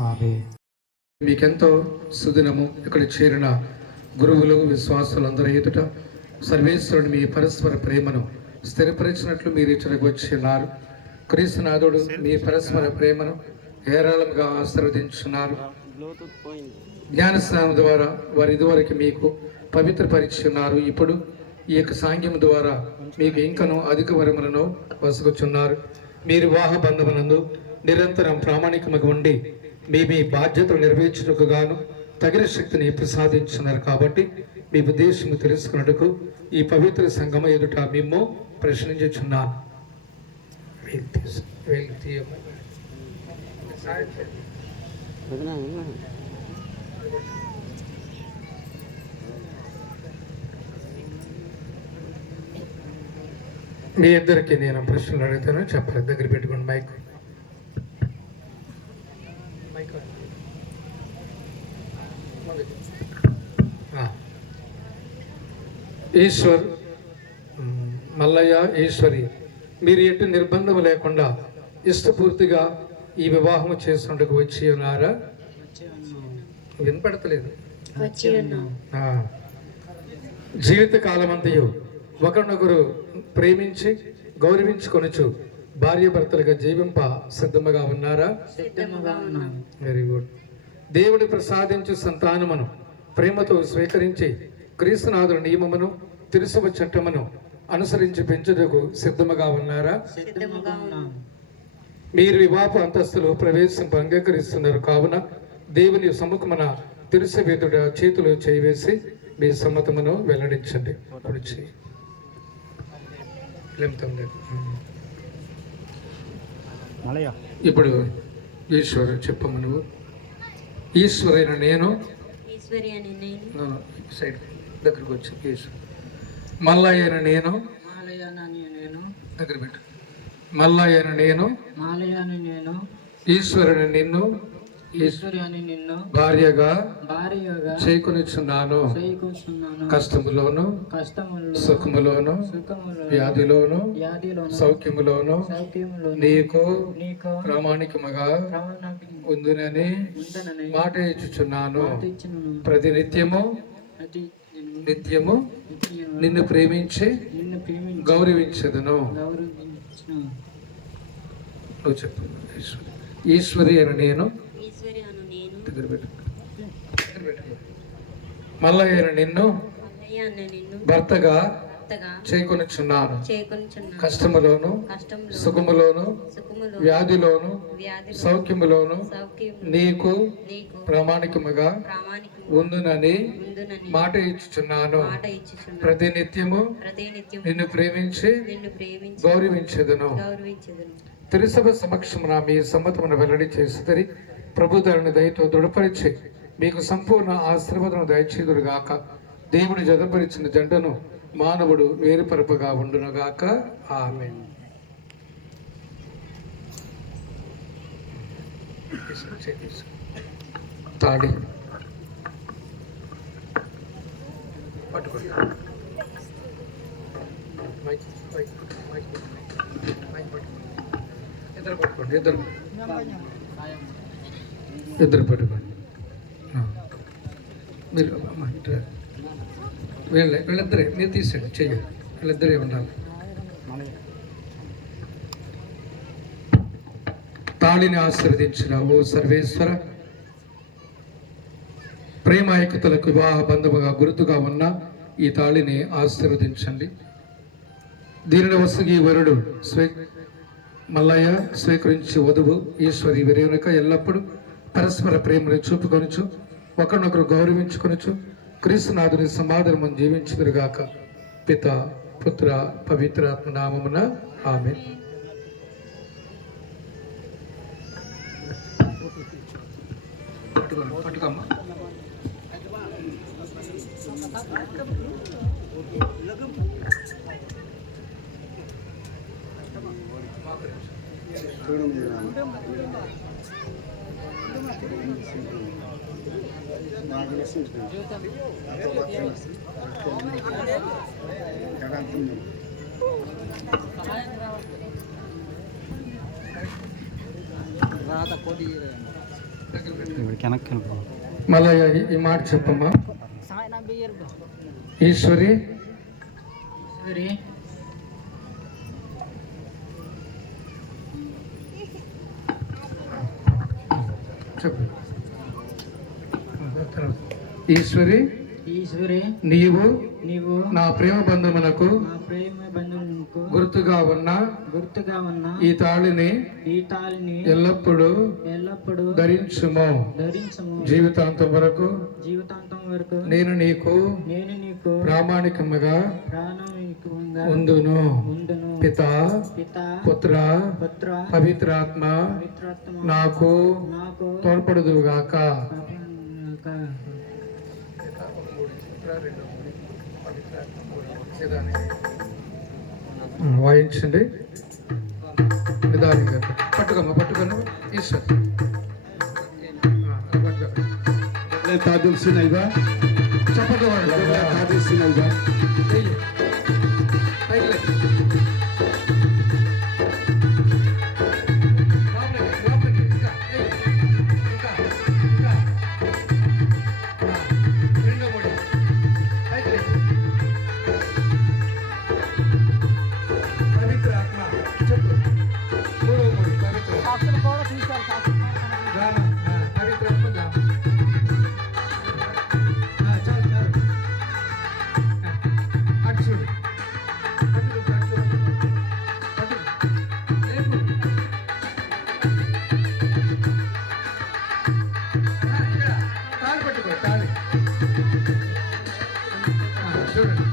ఆమేన్. మీకెంతో సుదినము. ఇక్కడ చేరిన గురువులు, విశ్వాసులందరూ ఎదుట సర్వేశ్వరుని మీ పరస్పర ప్రేమను స్థిరపరిచినట్లు మీరు ఇచ్చడానికి వచ్చిన్నారు. క్రీస్తునాథుడు మీ పరస్పర ప్రేమను ఏరాళంగా ఆశీర్వదించున్నారు. జ్ఞానస్నానం ద్వారా వారు ఇదివరకు మీకు పవిత్రపరిచున్నారు. ఇప్పుడు ఈ యొక్క సాంగ్యం ద్వారా మీకు ఇంకను అధిక వరములను వసుకుచున్నారు. మీరు వివాహ బంధమునందు నిరంతరం ప్రామాణికముగా ఉండి మీ బాధ్యతలు నెరవేర్చుటకు గాను తగిన శక్తిని ప్రసాదించున్నారు. కాబట్టి మీ ఉద్దేశము తెలుసుకున్నట్టుకు ఈ పవిత్ర సంగమ ఎదుట మేము ప్రశ్నించుచున్నాను. మీ ఇద్దరికి నేను ప్రశ్నలు అడుగుతాను, చెప్పాలి. దగ్గర పెట్టుకోండి మైక్. ఈశ్వర్, మల్లయ్య, ఈశ్వరి మీరు ఎటు నిర్బంధం లేకుండా ఇష్టపూర్తిగా ఈ వివాహం చేసుకుంటూ వచ్చి ఉన్నారా? వినపడతలేదు. వచ్చి ఉన్నాం. ఆ. జీవిత కాలమంతయు ఒకరినొకరు ప్రేమించి గౌరవించుకొనుచు భార్య భర్తలుగా జీవింప సిద్ధముగా ఉన్నారా? సిద్ధముగా ఉన్నాం. Very good. దేవుడు ప్రసాదించు సంతానమును ప్రేమతో స్వీకరించి క్రీస్తునాథుల నియమమును తిరుసవ చట్టమును అనుసరించి పెంచుటకు సిద్ధముగా ఉన్నారా? సిద్ధముగా ఉన్నాం. మీరు వివాహ అంతస్తులు ప్రవేశింప అంగీకరిస్తున్నారు కావున దేవుని సముఖమున తిరుసవేదుడ చేతులు చేయవేసి మీ సమ్మతమును వెల్లడించండి. అప్పుడు చేయి. లేపుతుంది. ఇప్పుడు ఈశ్వరు చెప్పమ్మ నువ్వు. ఈశ్వరైన నేను ఈశ్వరి అని నేను సైడ్ దగ్గరకు వచ్చి ఈశ్వరు. మల్లయ్యన నేను మాలయానని నేను దగ్గర పెట్టు. మల్లయ్యన నేను మాలయాని నేను ఈశ్వరుని నిన్ను ఈశ్వరి అని నిన్ను భార్యగా చేకొనిచున్నాను చేకూర్చున్నాను. కష్టములోను కష్టములో సుఖములోను సుఖములో వ్యాధిలోను వ్యాధిలోను సౌఖ్యములోను సౌఖ్యములో నీకు నీకు ప్రామాణికముగా ప్రాణానికి ఉందునని ఉందనని మాట ఇచ్చుచున్నాను. ఇచ్చినను. ప్రతి నిత్యము అది నేను నిత్యము నిత్యము నిన్ను ప్రేమించి నిన్ను ప్రేమించి గౌరవించదును. గౌరవించిన నువ్వు చెప్పు. ఈశ్వరి అని నేను ఈశ్వరి అను నేను దగ్గర పెట్టు. మల్లయ్య నిన్ను మల్లయ్య అన్న నిన్ను భర్తగా భర్తగా చేకొనిచున్నాను. చేకొనుచున్నాను. కష్టములోను కష్టంలో సుఖములోను సుఖములో వ్యాధిలోను వ్యాధి సౌఖ్యములోను సౌఖ్యము నీకు నీకు ప్రామాణికముగా ప్రామాణికము ఉందునని ఉందునని మాట ఇచ్చుచున్నాను. మాట ఇచ్చుచున్నాను. ప్రతి నిత్యము ప్రతినిత్యం నిన్ను ప్రేమించి నిన్ను ప్రేమించి గౌరవించదును. గౌరవించదును. తిరుసభ సమక్షమున మీ సమ్మతమును వెల్లడి చేసి ప్రభు దానిని దయతో దృఢపరిచి మీకు సంపూర్ణ ఆశీర్వాదం దయచేదురుగాక. దేవుడు జతపరిచిన జంటను మానవుడు వేరుపరపగా ఉండునుగాక. ఆమేన్. తాడి పట్టుకోండి. మైక్ మైక్ మైక్ మైక్ పట్టుకోండి. ఇద్దరు పట్టుకోండి. ఇద్దరు పట్టుకోండి. మీరు అమ్మ ఇట్లా వీళ్ళిద్దరే మీరు తీసేయండి. చెయ్యండి. వీళ్ళిద్దరే ఉండాలి. తాళిని ఆశీర్వదించిన ఓ సర్వేశ్వర, ప్రేమ ఐక్యతలకు వివాహ బంధముగా గుర్తుగా ఉన్న ఈ తాళిని ఆశీర్వదించండి. దీనిని వసగి వరుడు మల్లయ్య స్వీకరించి వధువు ఈశ్వరి వెనుక ఎల్లప్పుడూ పరస్పర ప్రేమను చూపుకొనుచు ఒకరినొకరు గౌరవించుకొనుచు క్రీస్తునాథుని సమాధానం జీవించుదురుగాక. పిత పుత్ర పవిత్రాత్మ నామమున ఆమేన్. పట్టుకోమ్మా. మళ్ళా ఈ మాట చెప్పమ్మా. ఈశ్వరి ఈశ్వరి చెప్పు. ఈశ్వరి ఈశ్వరి నీవు నీవు నా ప్రేమ బంధమునకు నా ప్రేమ బంధువులకు గుర్తుగా ఉన్న ఈ తాళిని ఎల్లప్పుడూ ధరించుము. జీవితాంతం వరకు నేను నీకు ప్రామాణికముగా ఉందును. పిత పుత్ర పవిత్రాత్మ నాకు తోడ్పడుదుగాక. వాయించండి. నిదానంగా పట్టుకోమ్మా, పట్టుకోను. ఈశ్వర్ తాదిల్సినైవా చెప్పదు తాదిల్సినైవా పైకి తాళి పట్టుకో తాళి చూడండి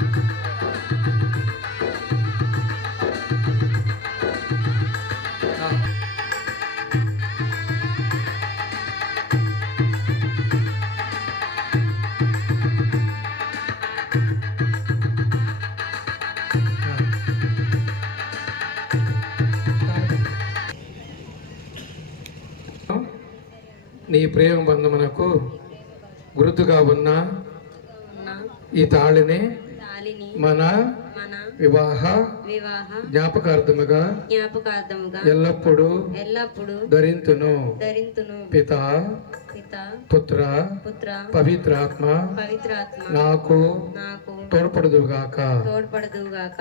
నీ ప్రేమ బంధమునకు గుర్తుగా ఉన్న ఉన్న ఈ తాళిని తాళిని మన మన వివాహ వివాహ జ్ఞాపకార్థముగా జ్ఞాపకార్థముగా ఎల్లప్పుడూ ఎల్లప్పుడూ ధరింతును ధరింతును. పిత పిత పుత్ర పుత్ర పవిత్రాత్మ పవిత్రాత్మ నాకు నాకు తోడ్పడుదుగాక. తోడ్పడదుగాక.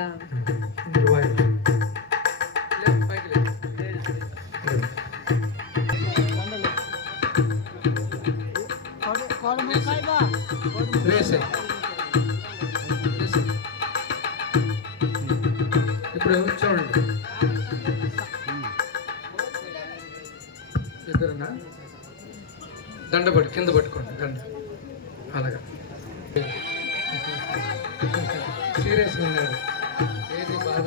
వేసే ఇప్పుడు చూడండి ఇద్దరునా దండ పట్టు కింద పట్టుకోండి దండ అలాగా సీరియస్గా ఉన్నాడు ఏది బాధ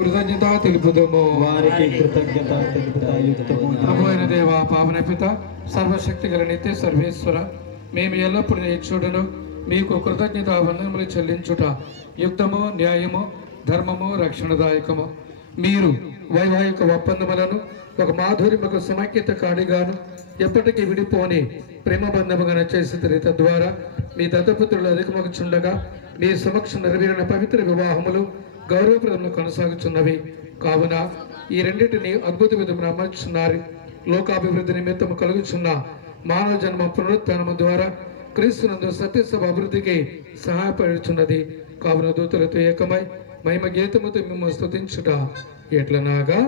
కృతజ్ఞత తెలుపుదము. వారికి కృతజ్ఞత తెలుపుతాయుక్తము. ప్రభు అయిన దేవ పావన పిత సర్వశక్తి గల నిత్య సర్వేశ్వర మేము ఎల్లప్పుడూ నేర్చుడును మీకు కృతజ్ఞత వందనములు చెల్లించుట యుక్తము న్యాయము ధర్మము రక్షణదాయకము. మీరు వైవాహిక ఒప్పందములను ఒక మాధుర్యముకు సమైక్యత కాడిగాను ఎప్పటికీ విడిపోని ప్రేమ బంధముగా చేసి తద్వారా మీ దత్తపుత్రులు అధికమగుచుండగా నీ సమక్షం నెరవేరిన పవిత్ర వివాహములు గౌరవప్రదములు కొనసాగుతున్నవి. కావున ఈ రెండింటిని అద్భుత విధమున అమర్చున్నారు. లోకాభివృద్ధి నిమిత్తము కలుగుచున్న మానవ జన్మ పునరుత్థానము ద్వారా క్రీస్తునందు సత్యసభ అభివృద్ధికి సహాయపడుచున్నది. కావున దూతలతో ఏకమై మహిమ గీతముతో మేము స్తుతించుట ఎట్లనాగా,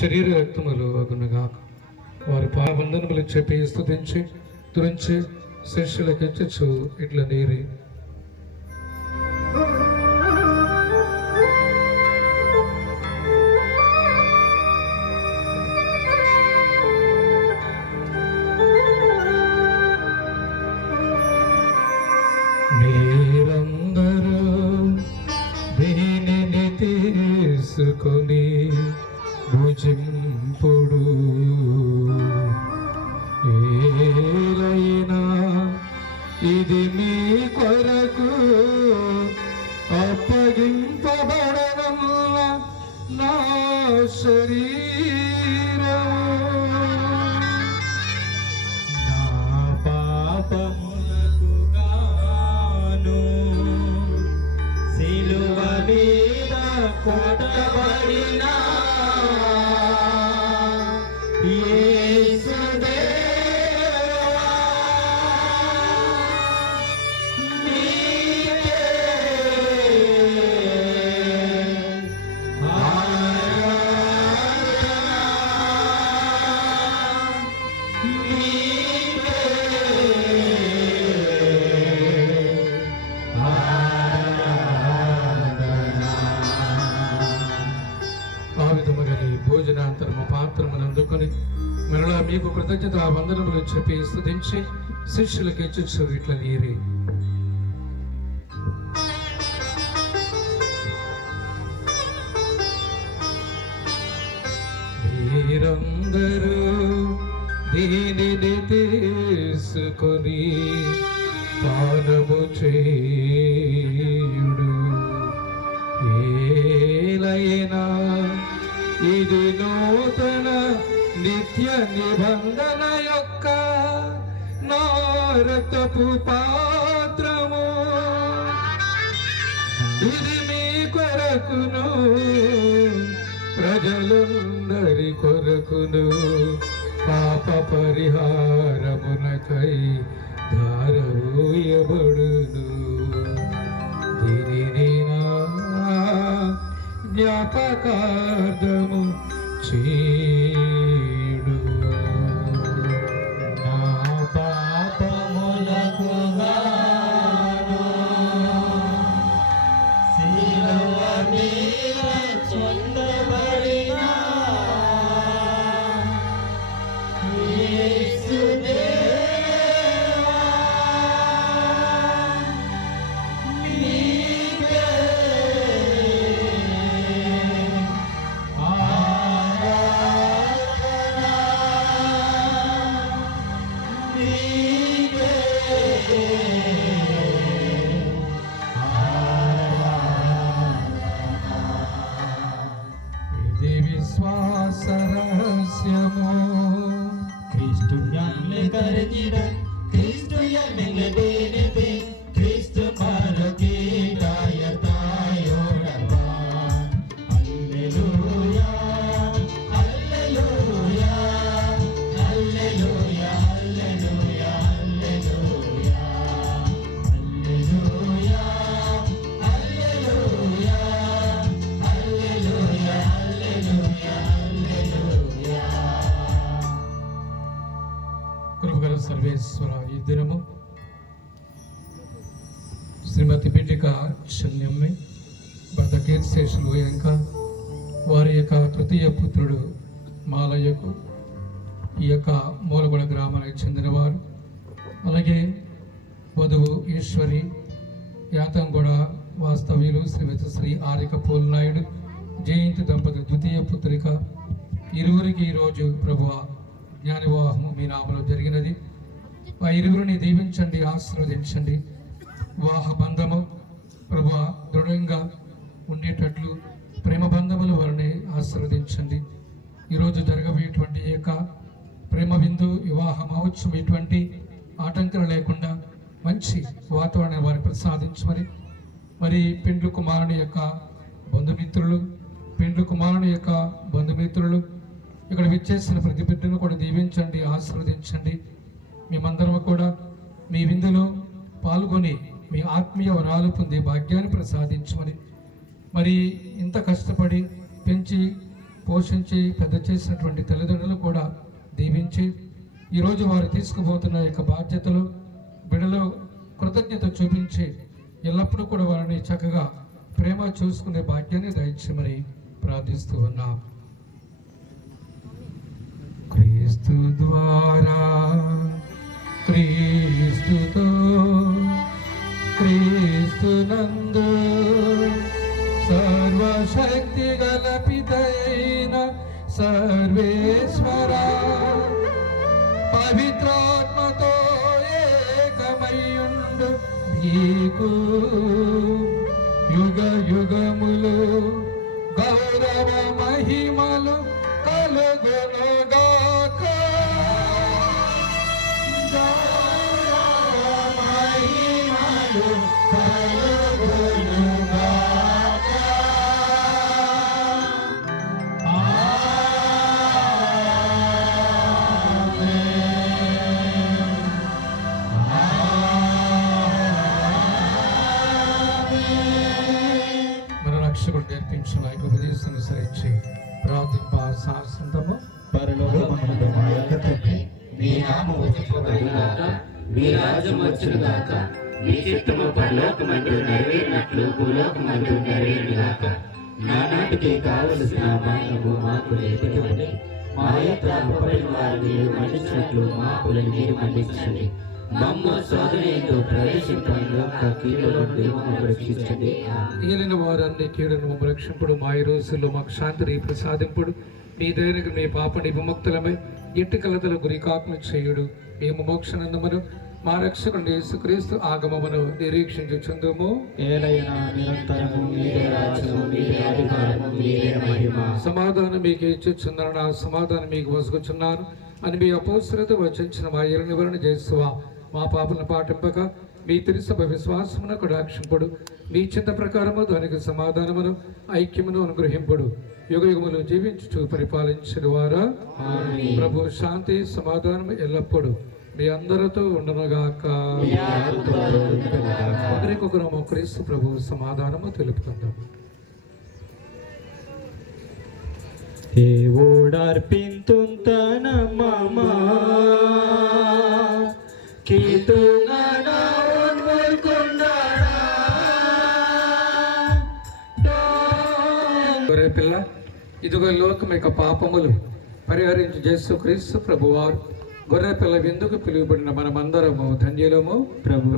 శరీర రక్తములు అగునుగా వారి పాబంధనములు చెప్పి స్తుతించి తురించి శిష్యులకు ఇచ్చచ్చు ఇట్లా నీరి. మీరందరూ దీనిని తీసుకొని భుజింపుడు. ఏలైనా ఇది మీ కొరకు అప్పగింపబడనున్న నా శరీరము. నా పాపములకు గాను సిలువ మీద కొట్టబడిన భోజనాంతరము పాత్రమును అందుకొని మరలా మీకు కృతజ్ఞత వందనములు చెప్పి స్తుతించి శిష్యులకు ఇచ్చు ఇట్లా నీరి. మీరందరూ దీనిని తీసుకొని పానము చేయుడు. ఏలైనా ఇది నూతన నిత్య నిబంధన యొక్క నా రక్తపు పాత్రము. ఇది మీ కొరకును ప్రజలందరి కొరకును పాప పరిహారమునకై ధారవోయబడును. దీనిని నా జ్ఞాపకార్థము చేయుడు. నా పాపములకు గాను సిలువ మీద చొందబడిన యేసుదేవా, నీకే വിശ്വാസ രഹസ്യമോ ക്രിസ്തു ഞങ്ങളെ കരഞ്ഞിടൻ ക്രിസ്തു ഞങ്ങളെ ദേനത്തെ ക്രിസ്തു പരകീടായ തായോടവാൻ ഹല്ലേലൂയ ഹല്ലേലൂയ ഹല്ലേലൂയ ഹല്ലേലൂയ ഹല്ലേലൂയ ഹല്ലേലൂയ ഹല്ലേലൂയ ഹല്ലേലൂയ ഹല്ലേലൂയ ഹല്ലേലൂയ. కృపగల సర్వేశ్వర ఈ దినము శ్రీమతి బిడ్డిక శల్యమ్మి భర్త కీర్తిశేషులు ఇంకా వారి యొక్క తృతీయ పుత్రుడు మాలయ్యకు ఈ యొక్క మూలగొడ గ్రామానికి చెందినవారు, అలాగే వధువు ఈశ్వరి యాతంగొడ వాస్తవ్యులు శ్రీమతి శ్రీ ఆరిక పోల్నాయుడు జయంతి దంపతులు ద్వితీయ పుత్రిక ఇరువురికి ఈరోజు ప్రభువ జ్ఞాన వివాహము మీ నామలో జరిగినది. ఆ ఇరువురిని దీవించండి, ఆశీర్వదించండి. వివాహ బంధము ప్రభువ దృఢంగా ఉండేటట్లు ప్రేమ బంధముల వారిని ఆశీర్వదించండి. ఈరోజు జరగబోయేటువంటి ఈ యొక్క ప్రేమ విందు వివాహ మహోత్సవం ఎటువంటి ఆటంకాలు లేకుండా మంచి వాతావరణం వారిని ప్రసాదించమని, మరి పెండ్లు కుమారుని యొక్క బంధుమిత్రులు ఇక్కడ విచ్చేసిన ప్రతి బిడ్డను కూడా దీవించండి, ఆశీర్వదించండి. మేమందరం కూడా మీ విందులో పాల్గొని మీ ఆత్మీయ వరాలు పొందే భాగ్యాన్ని ప్రసాదించమని, మరి ఇంత కష్టపడి పెంచి పోషించి పెద్ద చేసినటువంటి తల్లిదండ్రులు కూడా దీవించి ఈరోజు వారు తీసుకుపోతున్న యొక్క బాధ్యతలు బిడ్డలో కృతజ్ఞత చూపించి ఎల్లప్పుడూ కూడా వారిని చక్కగా ప్రేమ చూసుకునే భాగ్యాన్ని దయచేయమని ప్రార్థిస్తూ ఉన్నాం. క్రీస్తు ద్వారా క్రీస్తుతో క్రీస్తునందు సర్వశక్తి గల పితైన సర్వేశ్వర పవిత్రాత్మతో ఏకమయ్యుండు నీకు యుగ యుగములు గౌరవ మహిమలు కలుగునుగాక. గౌరవ మహిమలు కలుగునుగాక. మన రక్షకుడు నేర్పించిన ఉపదేశాన్ని అనుసరించి ప్రార్థింప సాహసంతము. పరలోకమందు మా యొక్క తండ్రి, నీ నామము ఉత్తమమైనగాక, నీ రాజ్యం వచ్చునుగాక, నీ చిత్తము పరలోకమందు నెరవేరినట్లు భూలోకమందు నెరవేరునుగాక. నానాటికి కావలసిన మానవు మాకు నేర్పివ్వండి, మా యొక్క అపపడిన వారిని మన్నించినట్లు మా అప్పులను మీరు మన్నించండి. మమ్ము శోధనయందు ప్రవేశింపండి, కీడుల నుండి మమ్మల్ని రక్షించండి. ఏలిన వారాన్ని కీడును రక్షింపుడు, మా ఈ రోజుల్లో మాకు శాంతిని ప్రసాదింపుడు, మీ దయనికి మీ పాపని విముక్తులమై ఎట్టి కలతల గురి కాకులు చేయుడు. మేము మోక్షనందమును మా రక్షకుడు యేసుక్రీస్తు ఆగమమును నిరీక్షించుచుందుము. ఏలైనా నిరంతరము మీరే రాజ్యము, మీరే అధికారము, మీరే మహిమ. సమాధానం మీకు ఇచ్చుచున్నాను, నా సమాధానం మీకు వసుకుచున్నాను అని మీ అపోస్తలతో వచించిన మా ఏలిన వారిని చేస్తువా. మా పాపలను పాటింపక మీ తిరుసభ విశ్వాసమునకు రక్షింపుడు. మీ చింత ప్రకారము దానికి సమాధానమును ఐక్యమును అనుగ్రహింపుడు. యుగ యుగములు జీవించుచు పరిపాలించిన వారా, ప్రభు శాంతి సమాధానం ఎల్లప్పుడూ మీ అందరితో ఉండనుగాక. ఒకరికొకరు క్రీస్తు ప్రభు సమాధానము తెలుపుకుందాం. పిల్ల ఇదిగో లోకం యొక్క పాపములు పరిహరించి యేసు క్రీస్తు ప్రభువారు గొర్రె పిల్ల విందుకు పిలువబడిన మనమందరము ధన్యులము. ప్రభు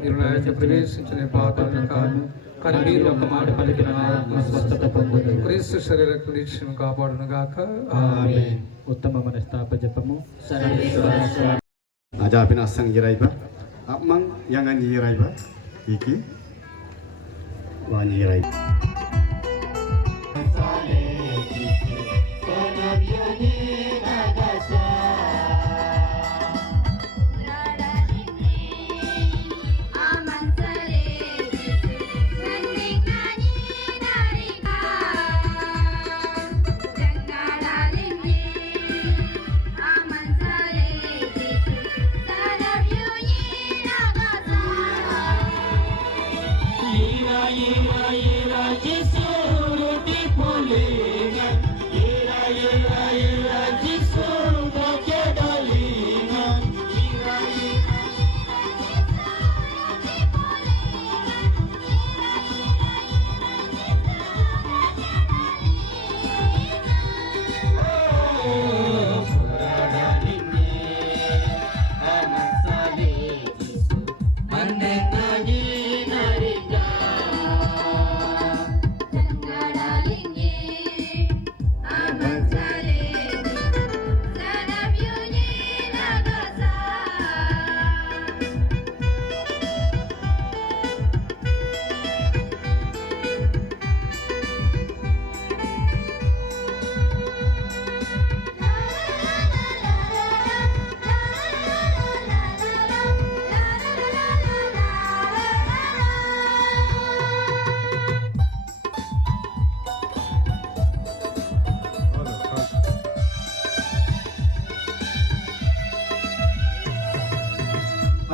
మీరు నా యొక్క ప్రవేశించిన పాత్రను కాను, కానీ మీరు ఒక మాట పలికిన ఆత్మ స్వస్థత పొందును. క్రీస్తు శరీర నిరీక్షణ కాపాడును గాక. ఆమేన్. ఉత్తమ మనస్తాప జపము. Ajapin asang jiraiba, amang yangan jiraiba, iki, wani jiraiba.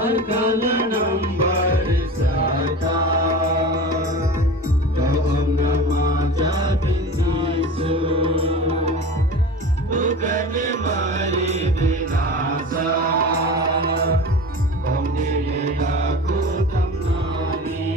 Pagkalanang barisata Doon na majapin Isu Bukan ni mari binasa Om dili aku tamnani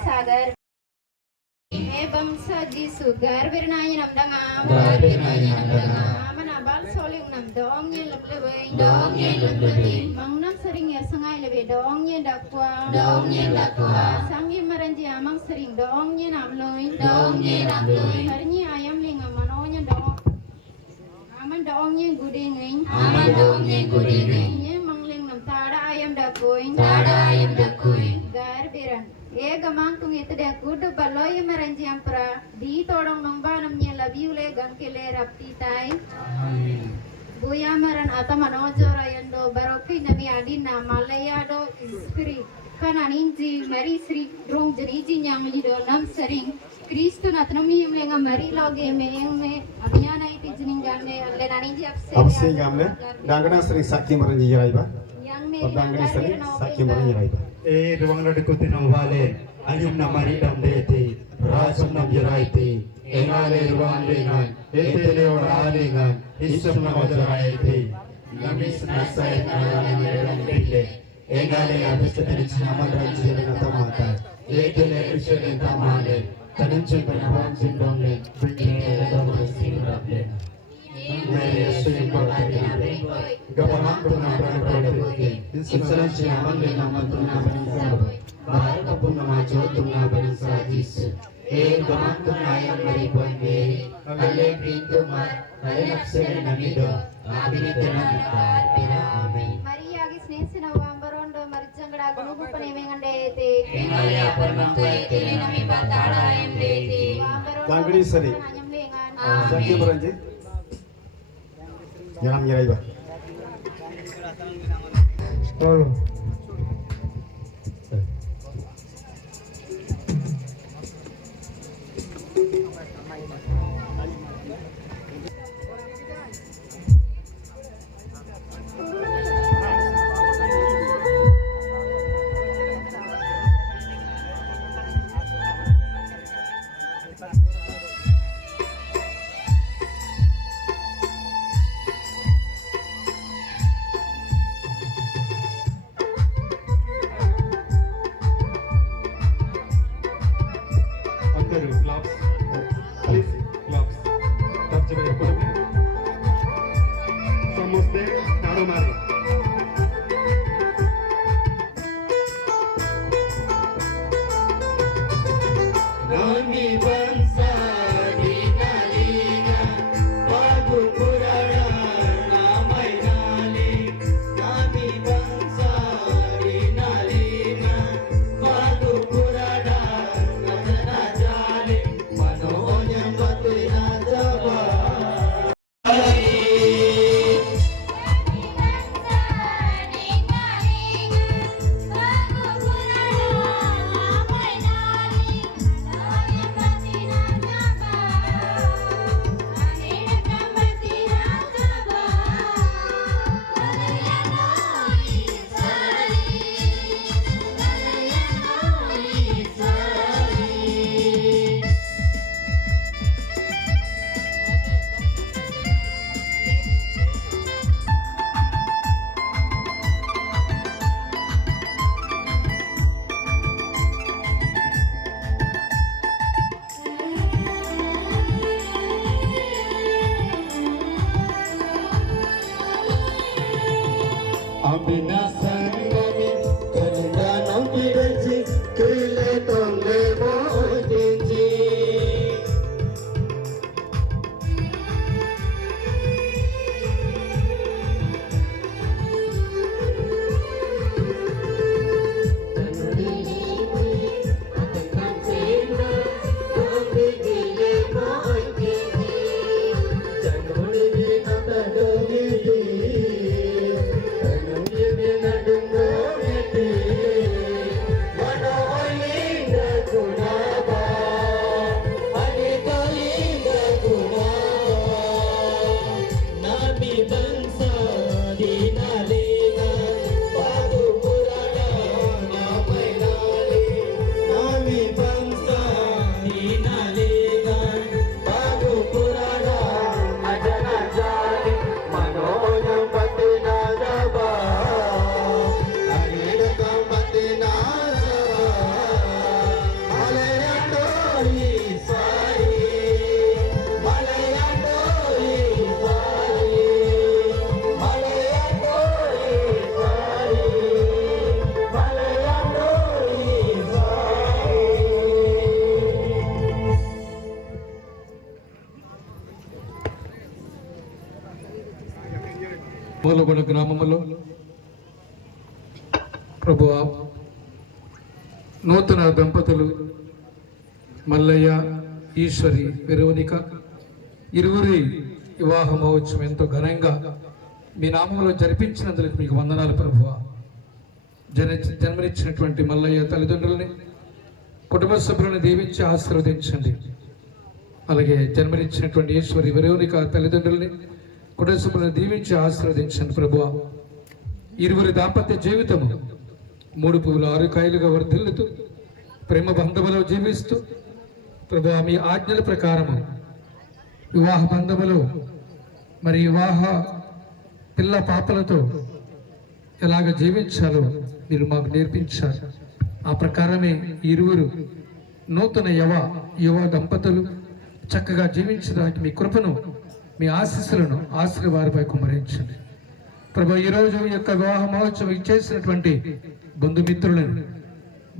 Sagar bangsa Jisu garber nanya nam danga mana bal soling nam dong yen leblebei mang nam sering ya sengai lebe dong yen dakwa sangi maranji amang sering dong yen amloi harni ayam ling amanonya dong aman dong yen guding yen mang ling nam tada ayam dakoi garberan gamang tung itu dia kudu baloi meranji ampra di todong nombanam nya labiule gangkele rapti tai buya maran ata manojo rayando baroki nabi adina malaya do spirit kananinji mari sri rong jeniji nyang lido nam sering Kristu natnami himlenga mari loge me abnyana iti jeningane alle naninji Abse gamle dangana sering sakti maranji raiba dangana sering sakti maranji raiba ruang lade kutin wale ayum namari dam dete rasum nam jeraite engale ruang dengan etele oralingan isum nam jeraite namis nasai nalani meram bille engale abisatani chinamal rajya dengan tamata etele ishene tamale tanin chimpan bang sindonle bille dam sindonle Mary Yesus berkati Gapaman tunang berkati Insulan siaman le nama tunang bangsa Bahar kapun nama jo tunang bangsa Yesus gaman tunayang maribuan Mary Ale pintu mat Ale nafsir namido Abinitanan Amen మరియాకి స్నేహితున వాంబరోండో మరిచంగడ గునుగు పనేమెంగండేతి Maria permangkait ini nami patara yang deti Dangani sari Sakya Meranji Nyalam nyirai ba అందరూ క్లాప్స్ ప్లీజ్ క్లాప్స్ తర్జమా ఎప్పుడు సమస్తే తాడో మారి Nami bangsa di nalinga Pagu purana namai nali Nami bangsa di nalinga Pagu purana nasana jali Manonya batina jaba Abinasan kami Kandanang pidansi Kiletong lebo jinji మూలగొండ గ్రామములో ప్రభువా నూతన దంపతులు మల్లయ్య ఈశ్వరి వెరోనిక ఇరువురి వివాహ మహోత్సవం ఎంతో ఘనంగా మీ నామంలో జరిపించినందుకు మీకు వందనాలు ప్రభువా. జన్మనిచ్చినటువంటి మల్లయ్య తల్లిదండ్రులని కుటుంబ సభ్యులను దీవించి ఆశీర్వదించండి. అలాగే జన్మనిచ్చినటువంటి ఈశ్వరి వెరోనిక తల్లిదండ్రులని కుటుంబ సభ్యులను దీవించి ఆశీర్వదించండి ప్రభువా. ఇరువురి దాంపత్య జీవితము 3 పువ్వులు 6 కాయలుగా వర్ధిల్లుతూ ప్రేమ బంధములో జీవిస్తూ ప్రభువా మీ ఆజ్ఞల ప్రకారము వివాహ బంధములో మరి వివాహ పిల్ల పాపలతో ఎలాగ జీవించాలో మీరు మాకు నేర్పించారు. ఆ ప్రకారమే ఇరువురు నూతన యువ దంపతులు చక్కగా జీవించడానికి మీ కృపను మీ ఆశీస్సులను వారిపై కుమ్మరించండి ప్రభు. ఈరోజు ఈ యొక్క వివాహ మహోత్సవం ఇచ్చేసినటువంటి బంధుమిత్రులను,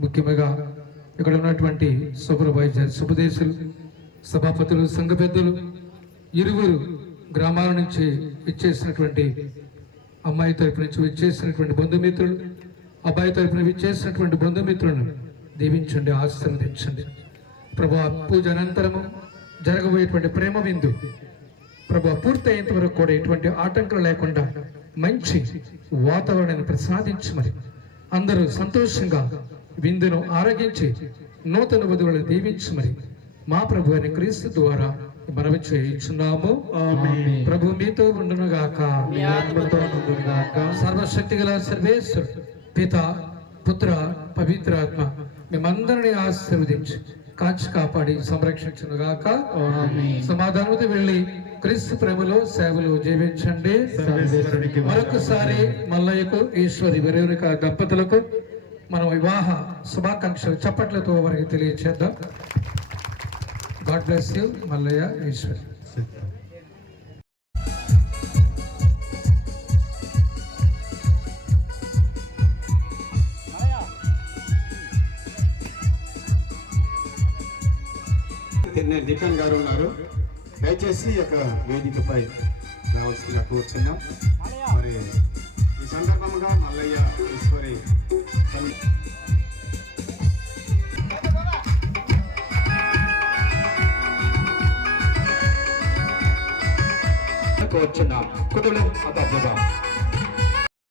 ముఖ్యంగా ఇక్కడ ఉన్నటువంటి సూపర్వైజర్, శుభదేశులు, సభాపతులు, సంఘ పెద్దలు, ఇరువురు గ్రామాల నుంచి ఇచ్చేసినటువంటి అమ్మాయి తరపు నుంచి ఇచ్చేసినటువంటి బంధుమిత్రులు, అబ్బాయి తరపున ఇచ్చేసినటువంటి బంధుమిత్రులను దీవించండి, ఆశీర్వదించండి ప్రభు. పూజ అనంతరము జరగబోయేటువంటి ప్రేమ విందు ప్రభు పూర్తయ్యేంత వరకు కూడా ఎటువంటి ఆటంకాలు లేకుండా మంచి వాతావరణాన్ని ప్రసాదించమని అందరూ సంతోషంగా విందును ఆరగించి నూతన వధువులను దీవించమని మా ప్రభు అయిన క్రీస్తు ద్వారా మనవి చేయించున్నాము. ప్రభు మీతో ఉండునుగాక, సర్వశక్తి గల సర్వేశ్వరుడు పిత, పుత్ర, పవిత్రాత్మ మేమందరినీ ఆశీర్వదించి కాచి కాపాడి సంరక్షించునుగాక. సమాధానంతో వెళ్ళి క్రీస్తు ప్రేమలో సేవలు జీవించండి. మరొకసారి మల్లయ్యకు, ఈశ్వరి వీరేరిక దంపతులకు మనం వివాహ శుభాకాంక్షలు చప్పట్లతో వారికి తెలియచేద్దాం. God bless you Mallayya, Eshwari. నేను దిక్కన్ గారు ఉన్నారు, దయచేసి ఈ యొక్క వేదికపై రావాల్సిందిగా కూర్చున్నాం. మరి ఈ సందర్భంగా మల్లయ్య, ఈశ్వరి కూర్చున్నాం. కుటుంబం అతద్భుతం.